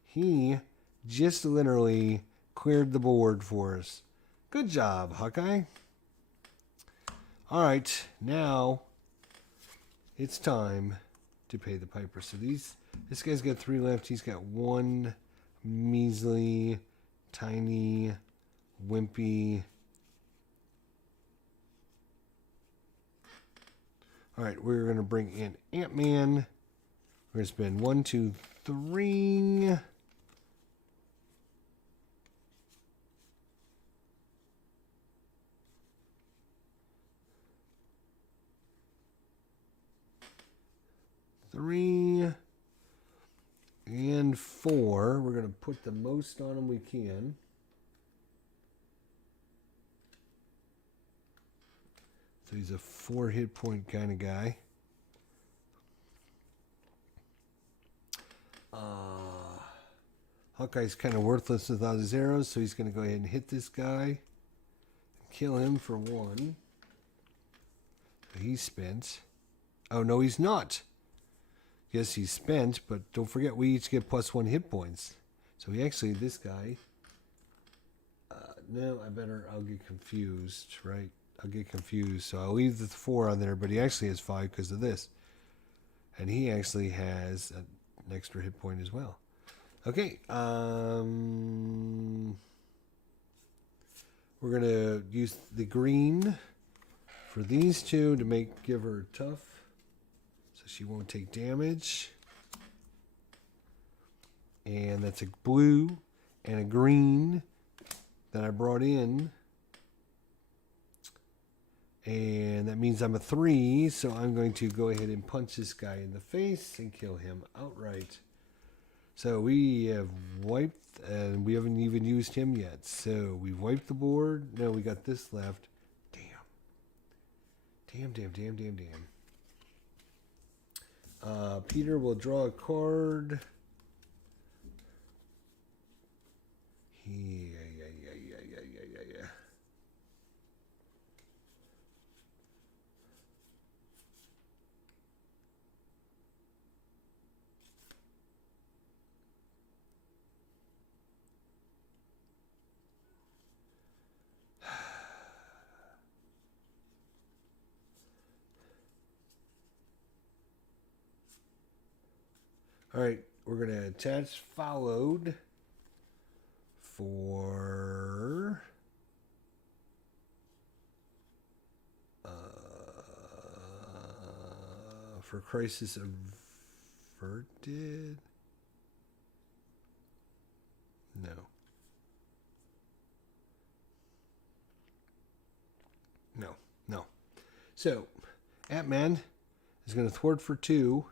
he just literally cleared the board for us. Good job, Hawkeye. Alright, now it's time to pay the piper. So this guy's got 3 left. He's got 1 measly, tiny, wimpy. Alright, we're going to bring in Ant-Man. We're going to spend 1, 2, 3. Three and 4. We're going to put the most on him we can. So he's a 4 hit point kind of guy. Hawkeye's kind of worthless without his arrows, so he's going to go ahead and hit this guy and kill him for 1. He's spent. Oh, no, he's not. Yes, he's spent, but don't forget we each get +1 hit points. So he actually, this guy. No, I'll get confused, right? I'll get confused. So I'll leave the 4 on there, but he actually has 5 because of this. And he actually has an extra hit point as well. Okay. We're going to use the green for these 2 to give her tough. So she won't take damage. And that's a blue and a green that I brought in. And that means I'm a 3, so I'm going to go ahead and punch this guy in the face and kill him outright. So we have wiped, and we haven't even used him yet. So we've wiped the board. No, we got this left. Damn. Peter will draw a card. Yeah. All right, we're going to attach followed for for crisis averted. No. No. So, Ant-Man is going to thwart for 2.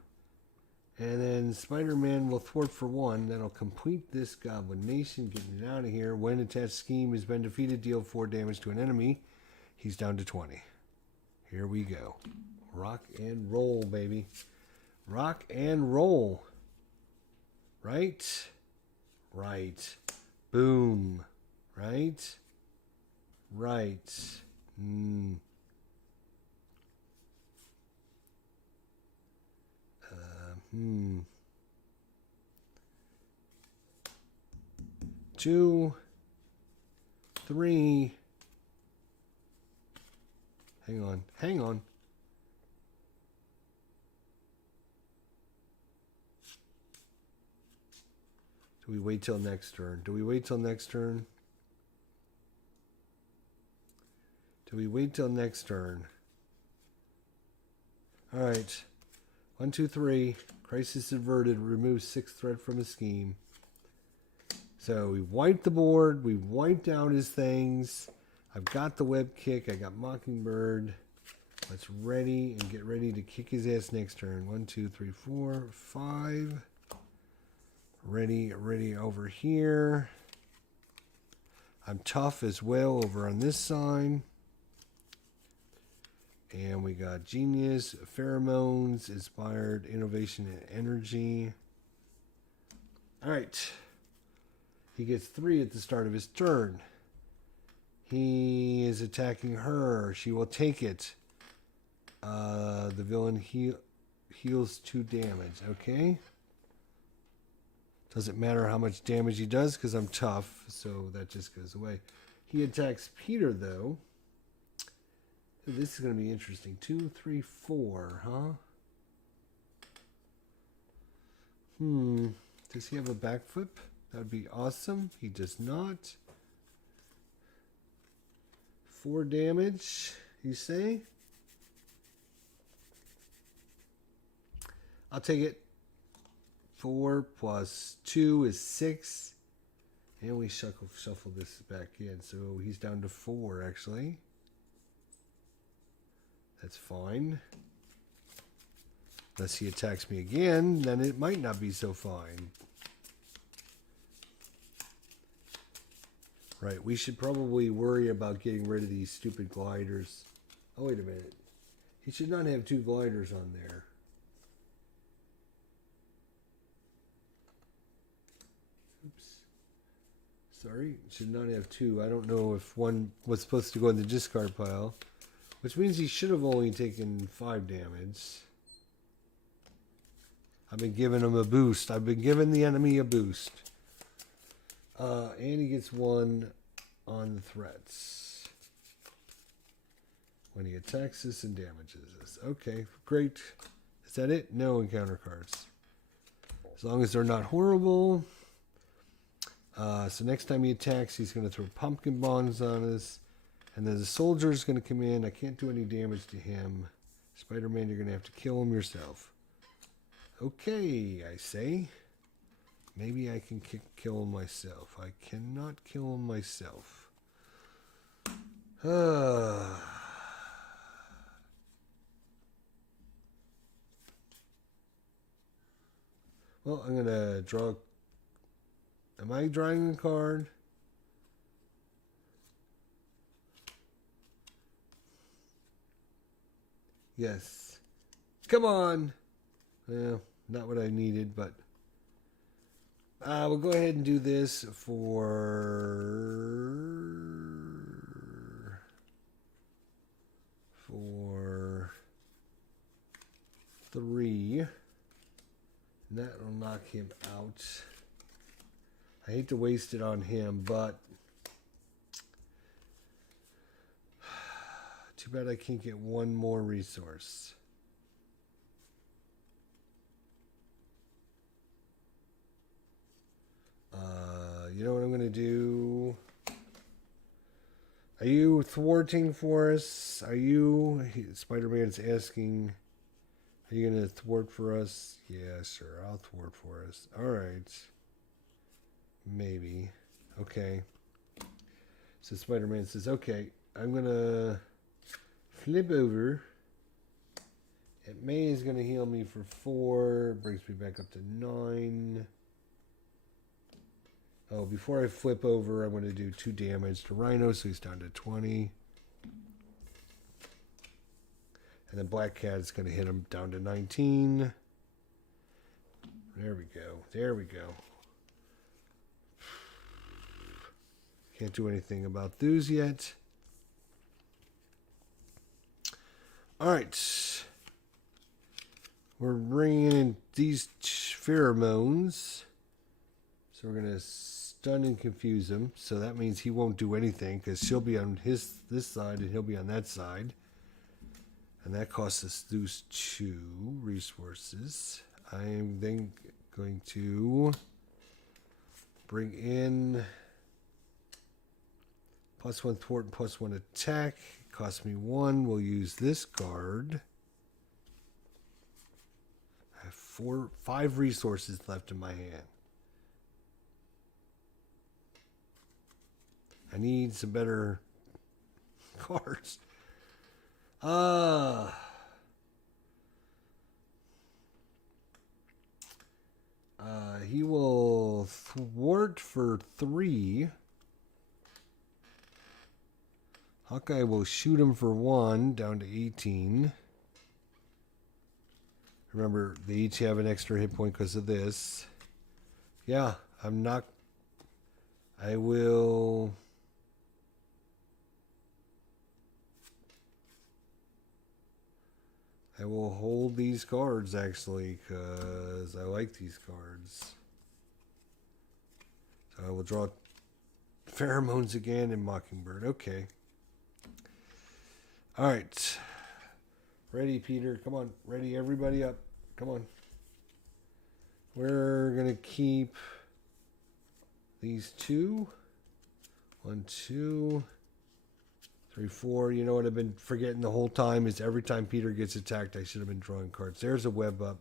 And then Spider-Man will thwart for 1. That'll complete this Goblin Nation. Getting it out of here. When attached scheme has been defeated, deal 4 damage to an enemy. He's down to 20. Here we go. Rock and roll, baby. Rock and roll. Right? Right. Boom. Right? Right. 2, 3. Hang on. Do we wait till next turn? Alright. 1, 2, 3. Crisis averted. Remove 6th threat from his scheme. So we wiped the board. We wiped out his things. I've got the web kick. I got Mockingbird. Let's ready and get ready to kick his ass next turn. 1, 2, 3, 4, 5. Ready over here. I'm tough as well over on this side. And we got Genius, Pheromones, Inspired, Innovation, and Energy. Alright. He gets 3 at the start of his turn. He is attacking her. She will take it. The villain heals 2 damage. Okay. Doesn't matter how much damage he does because I'm tough. So that just goes away. He attacks Peter, though. This is going to be interesting. 2, 3, 4, huh? Does he have a backflip? That would be awesome. He does not. 4 damage, you say? I'll take it. 4 plus 2 is 6. And we shuffle this back in. So he's down to 4, actually. That's fine. Unless he attacks me again, then it might not be so fine. Right, we should probably worry about getting rid of these stupid gliders. Oh, wait a minute. He should not have 2 gliders on there. Oops. Sorry, should not have 2. I don't know if one was supposed to go in the discard pile. Which means he should have only taken 5 damage. I've been giving him a boost. I've been giving the enemy a boost. And he gets 1 on the threats. When he attacks us and damages us. Okay, great. Is that it? No encounter cards. As long as they're not horrible. So next time he attacks, he's going to throw pumpkin bombs on us. And then the soldier is going to come in. I can't do any damage to him. Spider-Man, you're going to have to kill him yourself. Okay, I say. Maybe I can kill him myself. I cannot kill him myself. Well, I'm going to draw. Am I drawing a card? Yes. Come on. Well, not what I needed, but we'll go ahead and do this for 3. And that will knock him out. I hate to waste it on him, but too bad I can't get 1 more resource. You know what I'm going to do? Are you thwarting for us? Spider-Man's asking, are you going to thwart for us? Yeah, sure. I'll thwart for us. All right. Maybe. Okay. So Spider-Man says, okay, I'm going to flip over. May is going to heal me for 4. Brings me back up to 9. Oh, before I flip over, I'm going to do 2 damage to Rhino, so he's down to 20. And then Black Cat is going to hit him down to 19. There we go. There we go. Can't do anything about those yet. All right. We're bringing in these pheromones. So we're going to stun and confuse him. So that means he won't do anything because she'll be on this side and he'll be on that side. And that costs us those 2 resources. I am then going to bring in +1 thwart and +1 attack. Cost me 1. We'll use this card. I have 5 resources left in my hand. I need some better cards. He will thwart for 3. Hawkeye will shoot him for 1, down to 18. Remember, they each have an extra hit point because of this. Yeah, I'm not... I will... hold these cards, actually, because I like these cards. So I will draw Pheromones again and Mockingbird. Okay. All right. Ready, Peter. Come on. Ready, everybody up. Come on. We're going to keep these 2. 1, 2... 3, 4. You know what I've been forgetting the whole time is every time Peter gets attacked, I should have been drawing cards. There's a web up.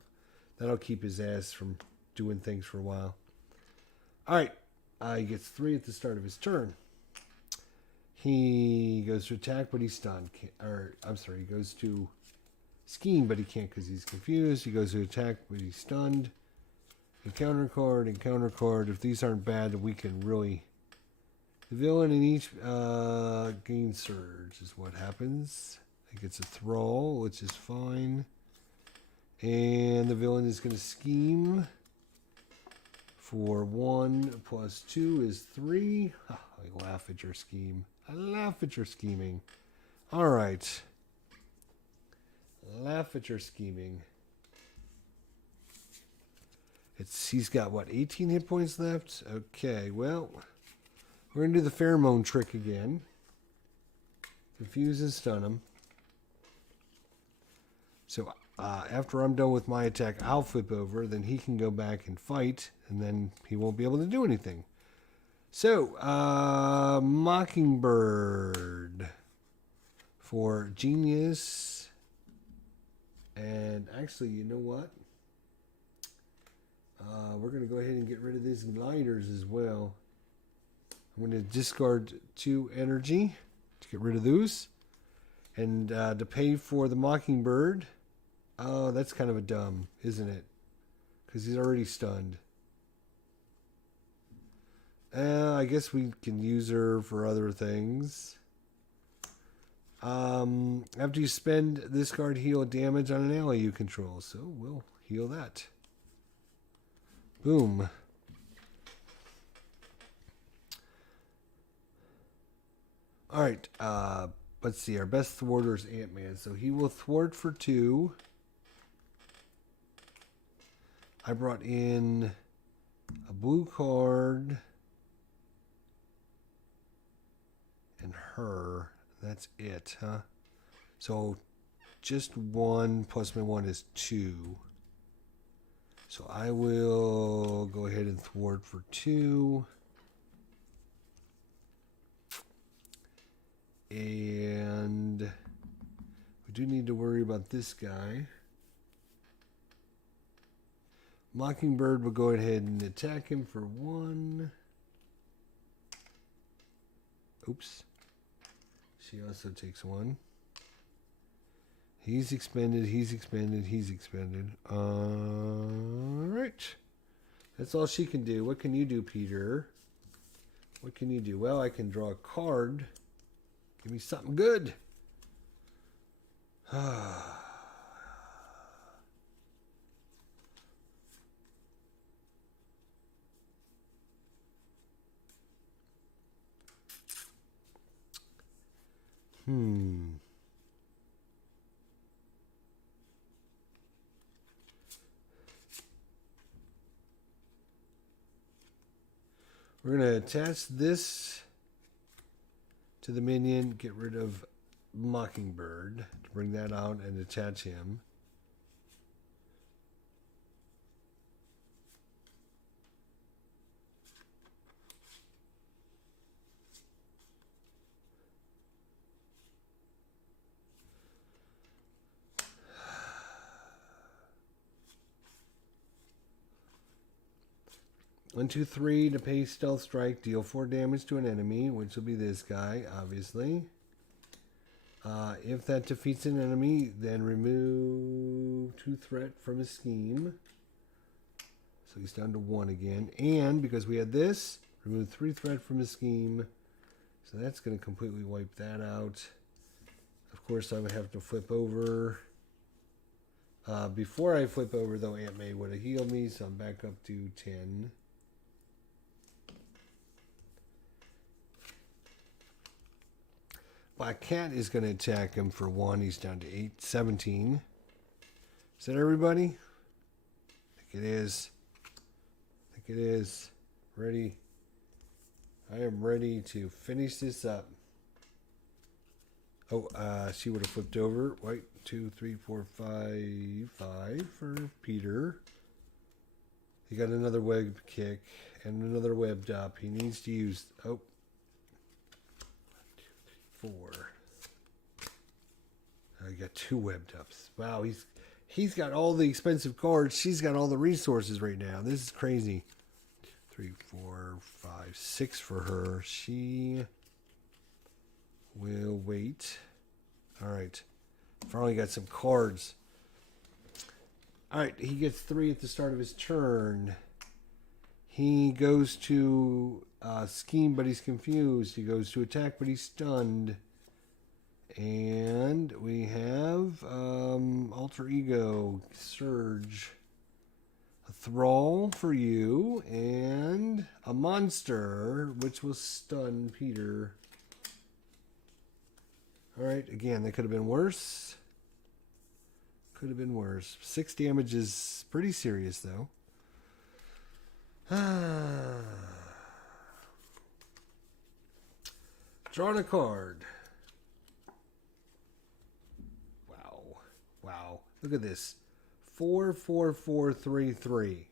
That'll keep his ass from doing things for a while. All right. He gets 3 at the start of his turn. He goes to attack, but he's stunned. He goes to scheme, but he can't because he's confused. He goes to attack, but he's stunned. Encounter card, encounter card. If these aren't bad, then we can really... The villain in each gain surge is what happens. It gets a thrall, which is fine. And the villain is going to scheme for 1 plus 2 is 3. I laugh at your scheme. I laugh at your scheming. All right. Laugh at your scheming. He's got, what, 18 hit points left? Okay, well... We're going to do the pheromone trick again. Confuse and stun him. So after I'm done with my attack, I'll flip over. Then he can go back and fight. And then he won't be able to do anything. So, Mockingbird for Genius. And actually, you know what? We're going to go ahead and get rid of these gliders as well. I'm going to discard 2 energy to get rid of those. And to pay for the Mockingbird. Oh, that's kind of a dumb, isn't it? Because he's already stunned. I guess we can use her for other things. After you spend this card, heal damage on an ally you control. So we'll heal that. Boom. All right, let's see. Our best thwarter is Ant-Man, so he will thwart for 2. I brought in a blue card and her. That's it, huh? So just 1 plus my 1 is 2. So I will go ahead and thwart for 2. And we do need to worry about this guy. Mockingbird will go ahead and attack him for 1. Oops. She also takes 1. He's expended, he's expended, he's expended. Alright. That's all she can do. What can you do, Peter? What can you do? Well, I can draw a card. Give me something good. We're going to attach this to the minion, get rid of Mockingbird to bring that out and attach him. One, 2, 3 to pay stealth strike, deal 4 damage to an enemy, which will be this guy, obviously. If that defeats an enemy, then remove 2 threat from his scheme. So he's down to 1 again. And because we had this, remove 3 threat from his scheme. So that's going to completely wipe that out. Of course, I would have to flip over. Before I flip over, though, Aunt May would have healed me, so I'm back up to 10. Black Cat is going to attack him for 1. He's down to 17. Is that everybody? I think it is. I think it is. Ready? I am ready to finish this up. Oh, she would have flipped over. Wait, 2, 3, 4, 5. 5 for Peter. He got another web kick and another webbed up. He needs to use... Oh. 4. I got 2 webbed ups. Wow, he's got all the expensive cards. She's got all the resources right now. This is crazy. 3, 4, 5, 6 for her. She will wait. All right. Finally got some cards. All right, he gets 3 at the start of his turn. He goes to scheme, but he's confused. He goes to attack, but he's stunned. And we have Alter Ego, Surge, a Thrall for you, and a Monster, which will stun Peter. All right, again, that could have been worse. Could have been worse. 6 damage is pretty serious, though. Drawing a card. Wow. Wow. Look at this. 4, 4, 4, 3, 3.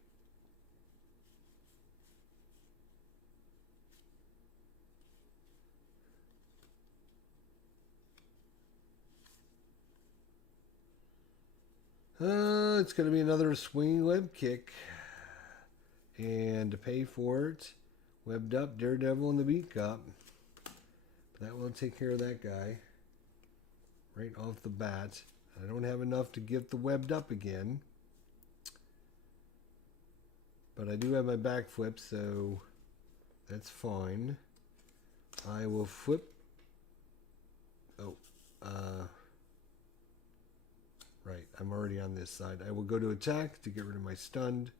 It's going to be another swinging web kick. And to pay for it, webbed up Daredevil in the Beat Cup. That will take care of that guy right off the bat. I don't have enough to get the webbed up again. But I do have my back flip, so that's fine. I will flip. Oh, right. I'm already on this side. I will go to attack to get rid of my stunned.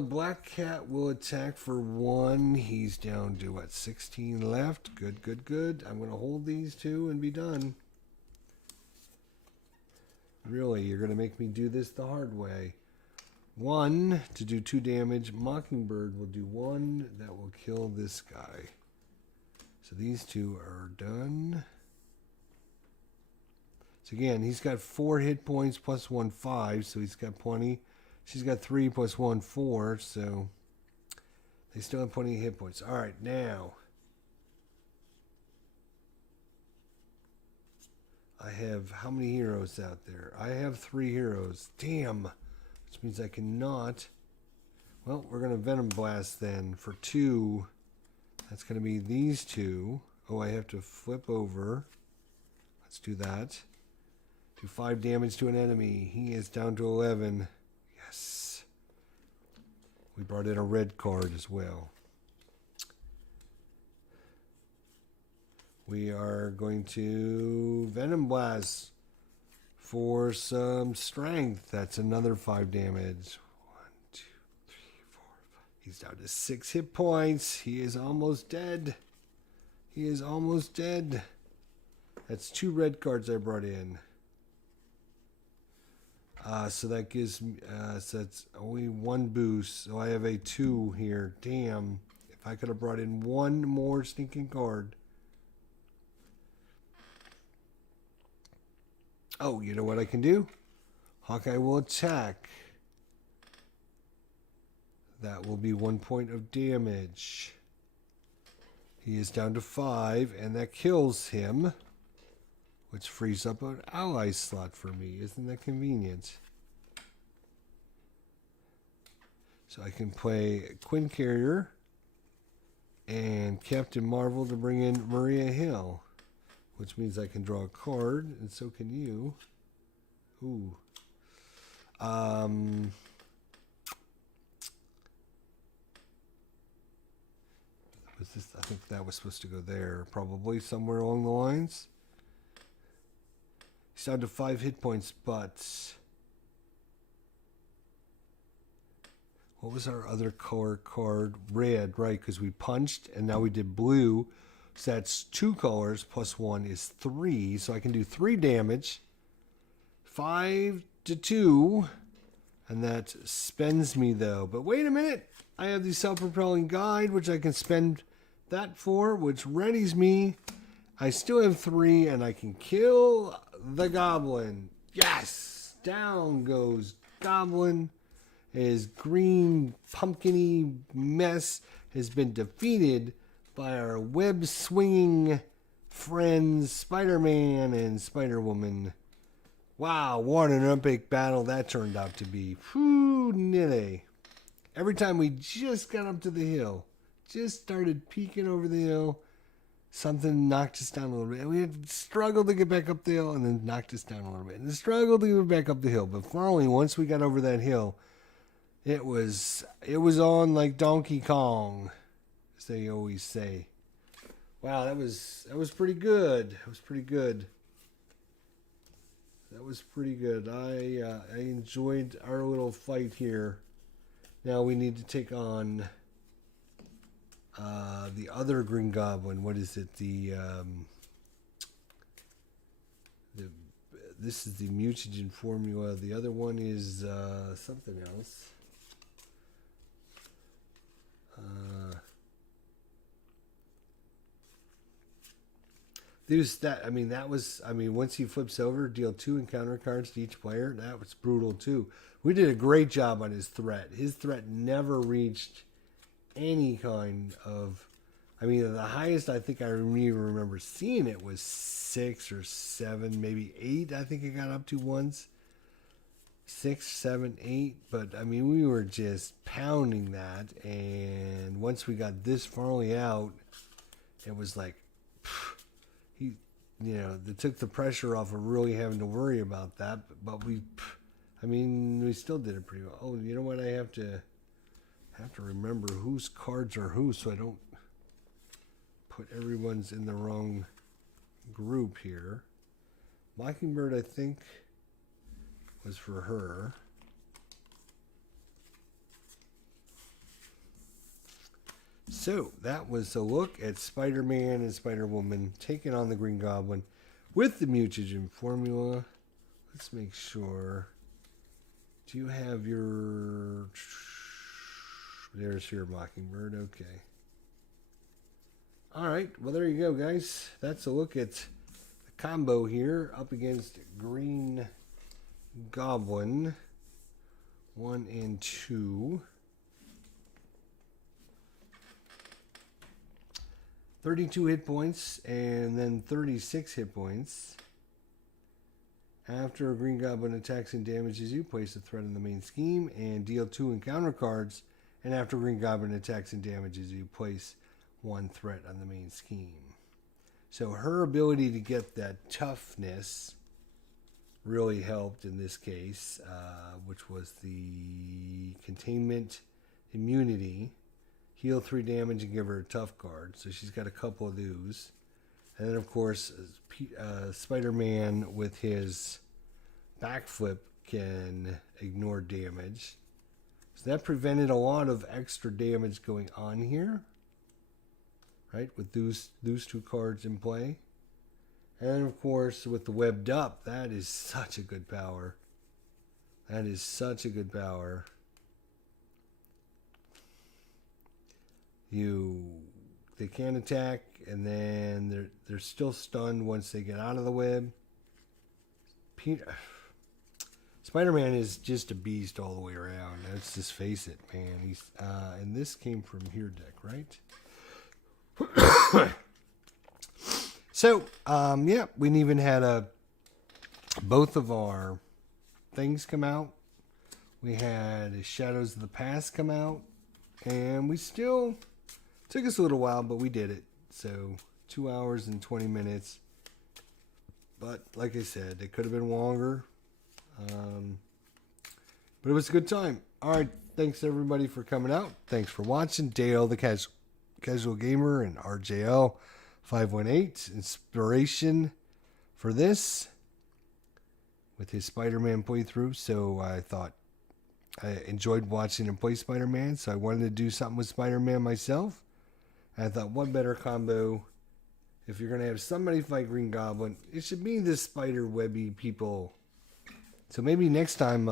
Black Cat will attack for 1. He's down to what, 16 left. Good, good, good. I'm going to hold these 2 and be done. Really, you're going to make me do this the hard way. 1 to do 2 damage. Mockingbird will do 1. That will kill this guy. So these 2 are done. So again, he's got 4 hit points plus 1, 5. So he's got plenty. She's got 3 plus 1, 4, so they still have plenty of hit points. All right, now I have how many heroes out there? I have 3 heroes. Damn. Which means I cannot. Well, we're going to Venom Blast then for 2. That's going to be these 2. Oh, I have to flip over. Let's do that. Do 5 damage to an enemy. He is down to 11. Yes. We brought in a red card as well. We are going to Venom Blast for some strength. That's another 5 damage. 1, 2, 3, 4, 5. He's down to 6 hit points. He is almost dead. He is almost dead. That's 2 red cards I brought in. So that gives me, so that's only 1 boost. So I have a 2 here. Damn. If I could have brought in 1 more stinking card. Oh, you know what I can do? Hawkeye will attack. That will be 1 point of damage. He is down to 5, and that kills him, which frees up an ally slot for me. Isn't that convenient? So I can play Quinn Carrier and Captain Marvel to bring in Maria Hill, which means I can draw a card, and so can you. Ooh. Was this? I think that was supposed to go there, probably somewhere along the lines. He's down to 5 hit points, but what was our other color card? Red, right? Because we punched, and now we did blue. So that's 2 colors plus 1 is 3. So I can do 3 damage. 5 to 2. And that spends me though. But wait a minute. I have the self-propelling guide, which I can spend that for, which readies me. I still have 3, and I can kill the Goblin. Yes! Down goes Goblin. His green pumpkin-y mess has been defeated by our web-swinging friends Spider-Man and Spider-Woman. Wow, what an epic battle that turned out to be. Whew, nilly. Every time we just got up to the hill, just started peeking over the hill, something knocked us down a little bit. And we had struggled to get back up the hill and then knocked us down a little bit. And struggled to get back up the hill. But finally, once we got over that hill, it was on like Donkey Kong, as they always say. Wow, that was pretty good. That was pretty good. That was pretty good. I enjoyed our little fight here. Now we need to take on the other Green Goblin. What is it? This is the mutagen formula. The other one is something else. Once he flips over, deal 2 encounter cards to each player. That was brutal too. We did a great job on his threat. His threat never reached any kind of, the highest I think I even remember seeing it was 6 or 7, maybe 8. I think it got up to once. 6, 7, 8. But we were just pounding that. And once we got this farly out, it was like, they took the pressure off of really having to worry about that. But we still did it pretty well. Oh, you know what? I have to remember whose cards are who, so I don't put everyone's in the wrong group here. Mockingbird, I think, was for her. So that was a look at Spider-Man and Spider-Woman taking on the Green Goblin with the mutagen formula. Let's make sure. Do you have your... There's your Mockingbird. Okay. All right. Well, there you go, guys. That's a look at the combo here up against Green Goblin 1 and 2. 32 hit points and then 36 hit points. After a Green Goblin attacks and damages you, place a threat in the main scheme and deal 2 encounter cards. And after Green Goblin attacks and damages you, place 1 threat on the main scheme. So her ability to get that toughness really helped in this case, which was the containment immunity. Heal 3 damage and give her a tough card. So she's got a couple of those. And then, of course, Spider-Man with his backflip can ignore damage. So that prevented a lot of extra damage going on here. Right, with those 2 cards in play. And, of course, with the webbed up, that is such a good power. That is such a good power. They can't attack, and then they're still stunned once they get out of the web. Spider-Man is just a beast all the way around. Let's just face it, man. He's and this came from here deck, right? So, yeah, we even had both of our things come out. We had Shadows of the Past come out, and we still took us a little while, but we did it. So 2 hours and 20 minutes. But like I said, it could have been longer. But it was a good time. All right, thanks everybody for coming out. Thanks for watching. Dale, the Casual Gamer, and RJL 518 inspiration for this with his Spider-Man playthrough. So I thought I enjoyed watching him play Spider-Man, so I wanted to do something with Spider-Man myself. And I thought, what better combo if you're going to have somebody fight Green Goblin? It should be the spider webby people. So maybe next time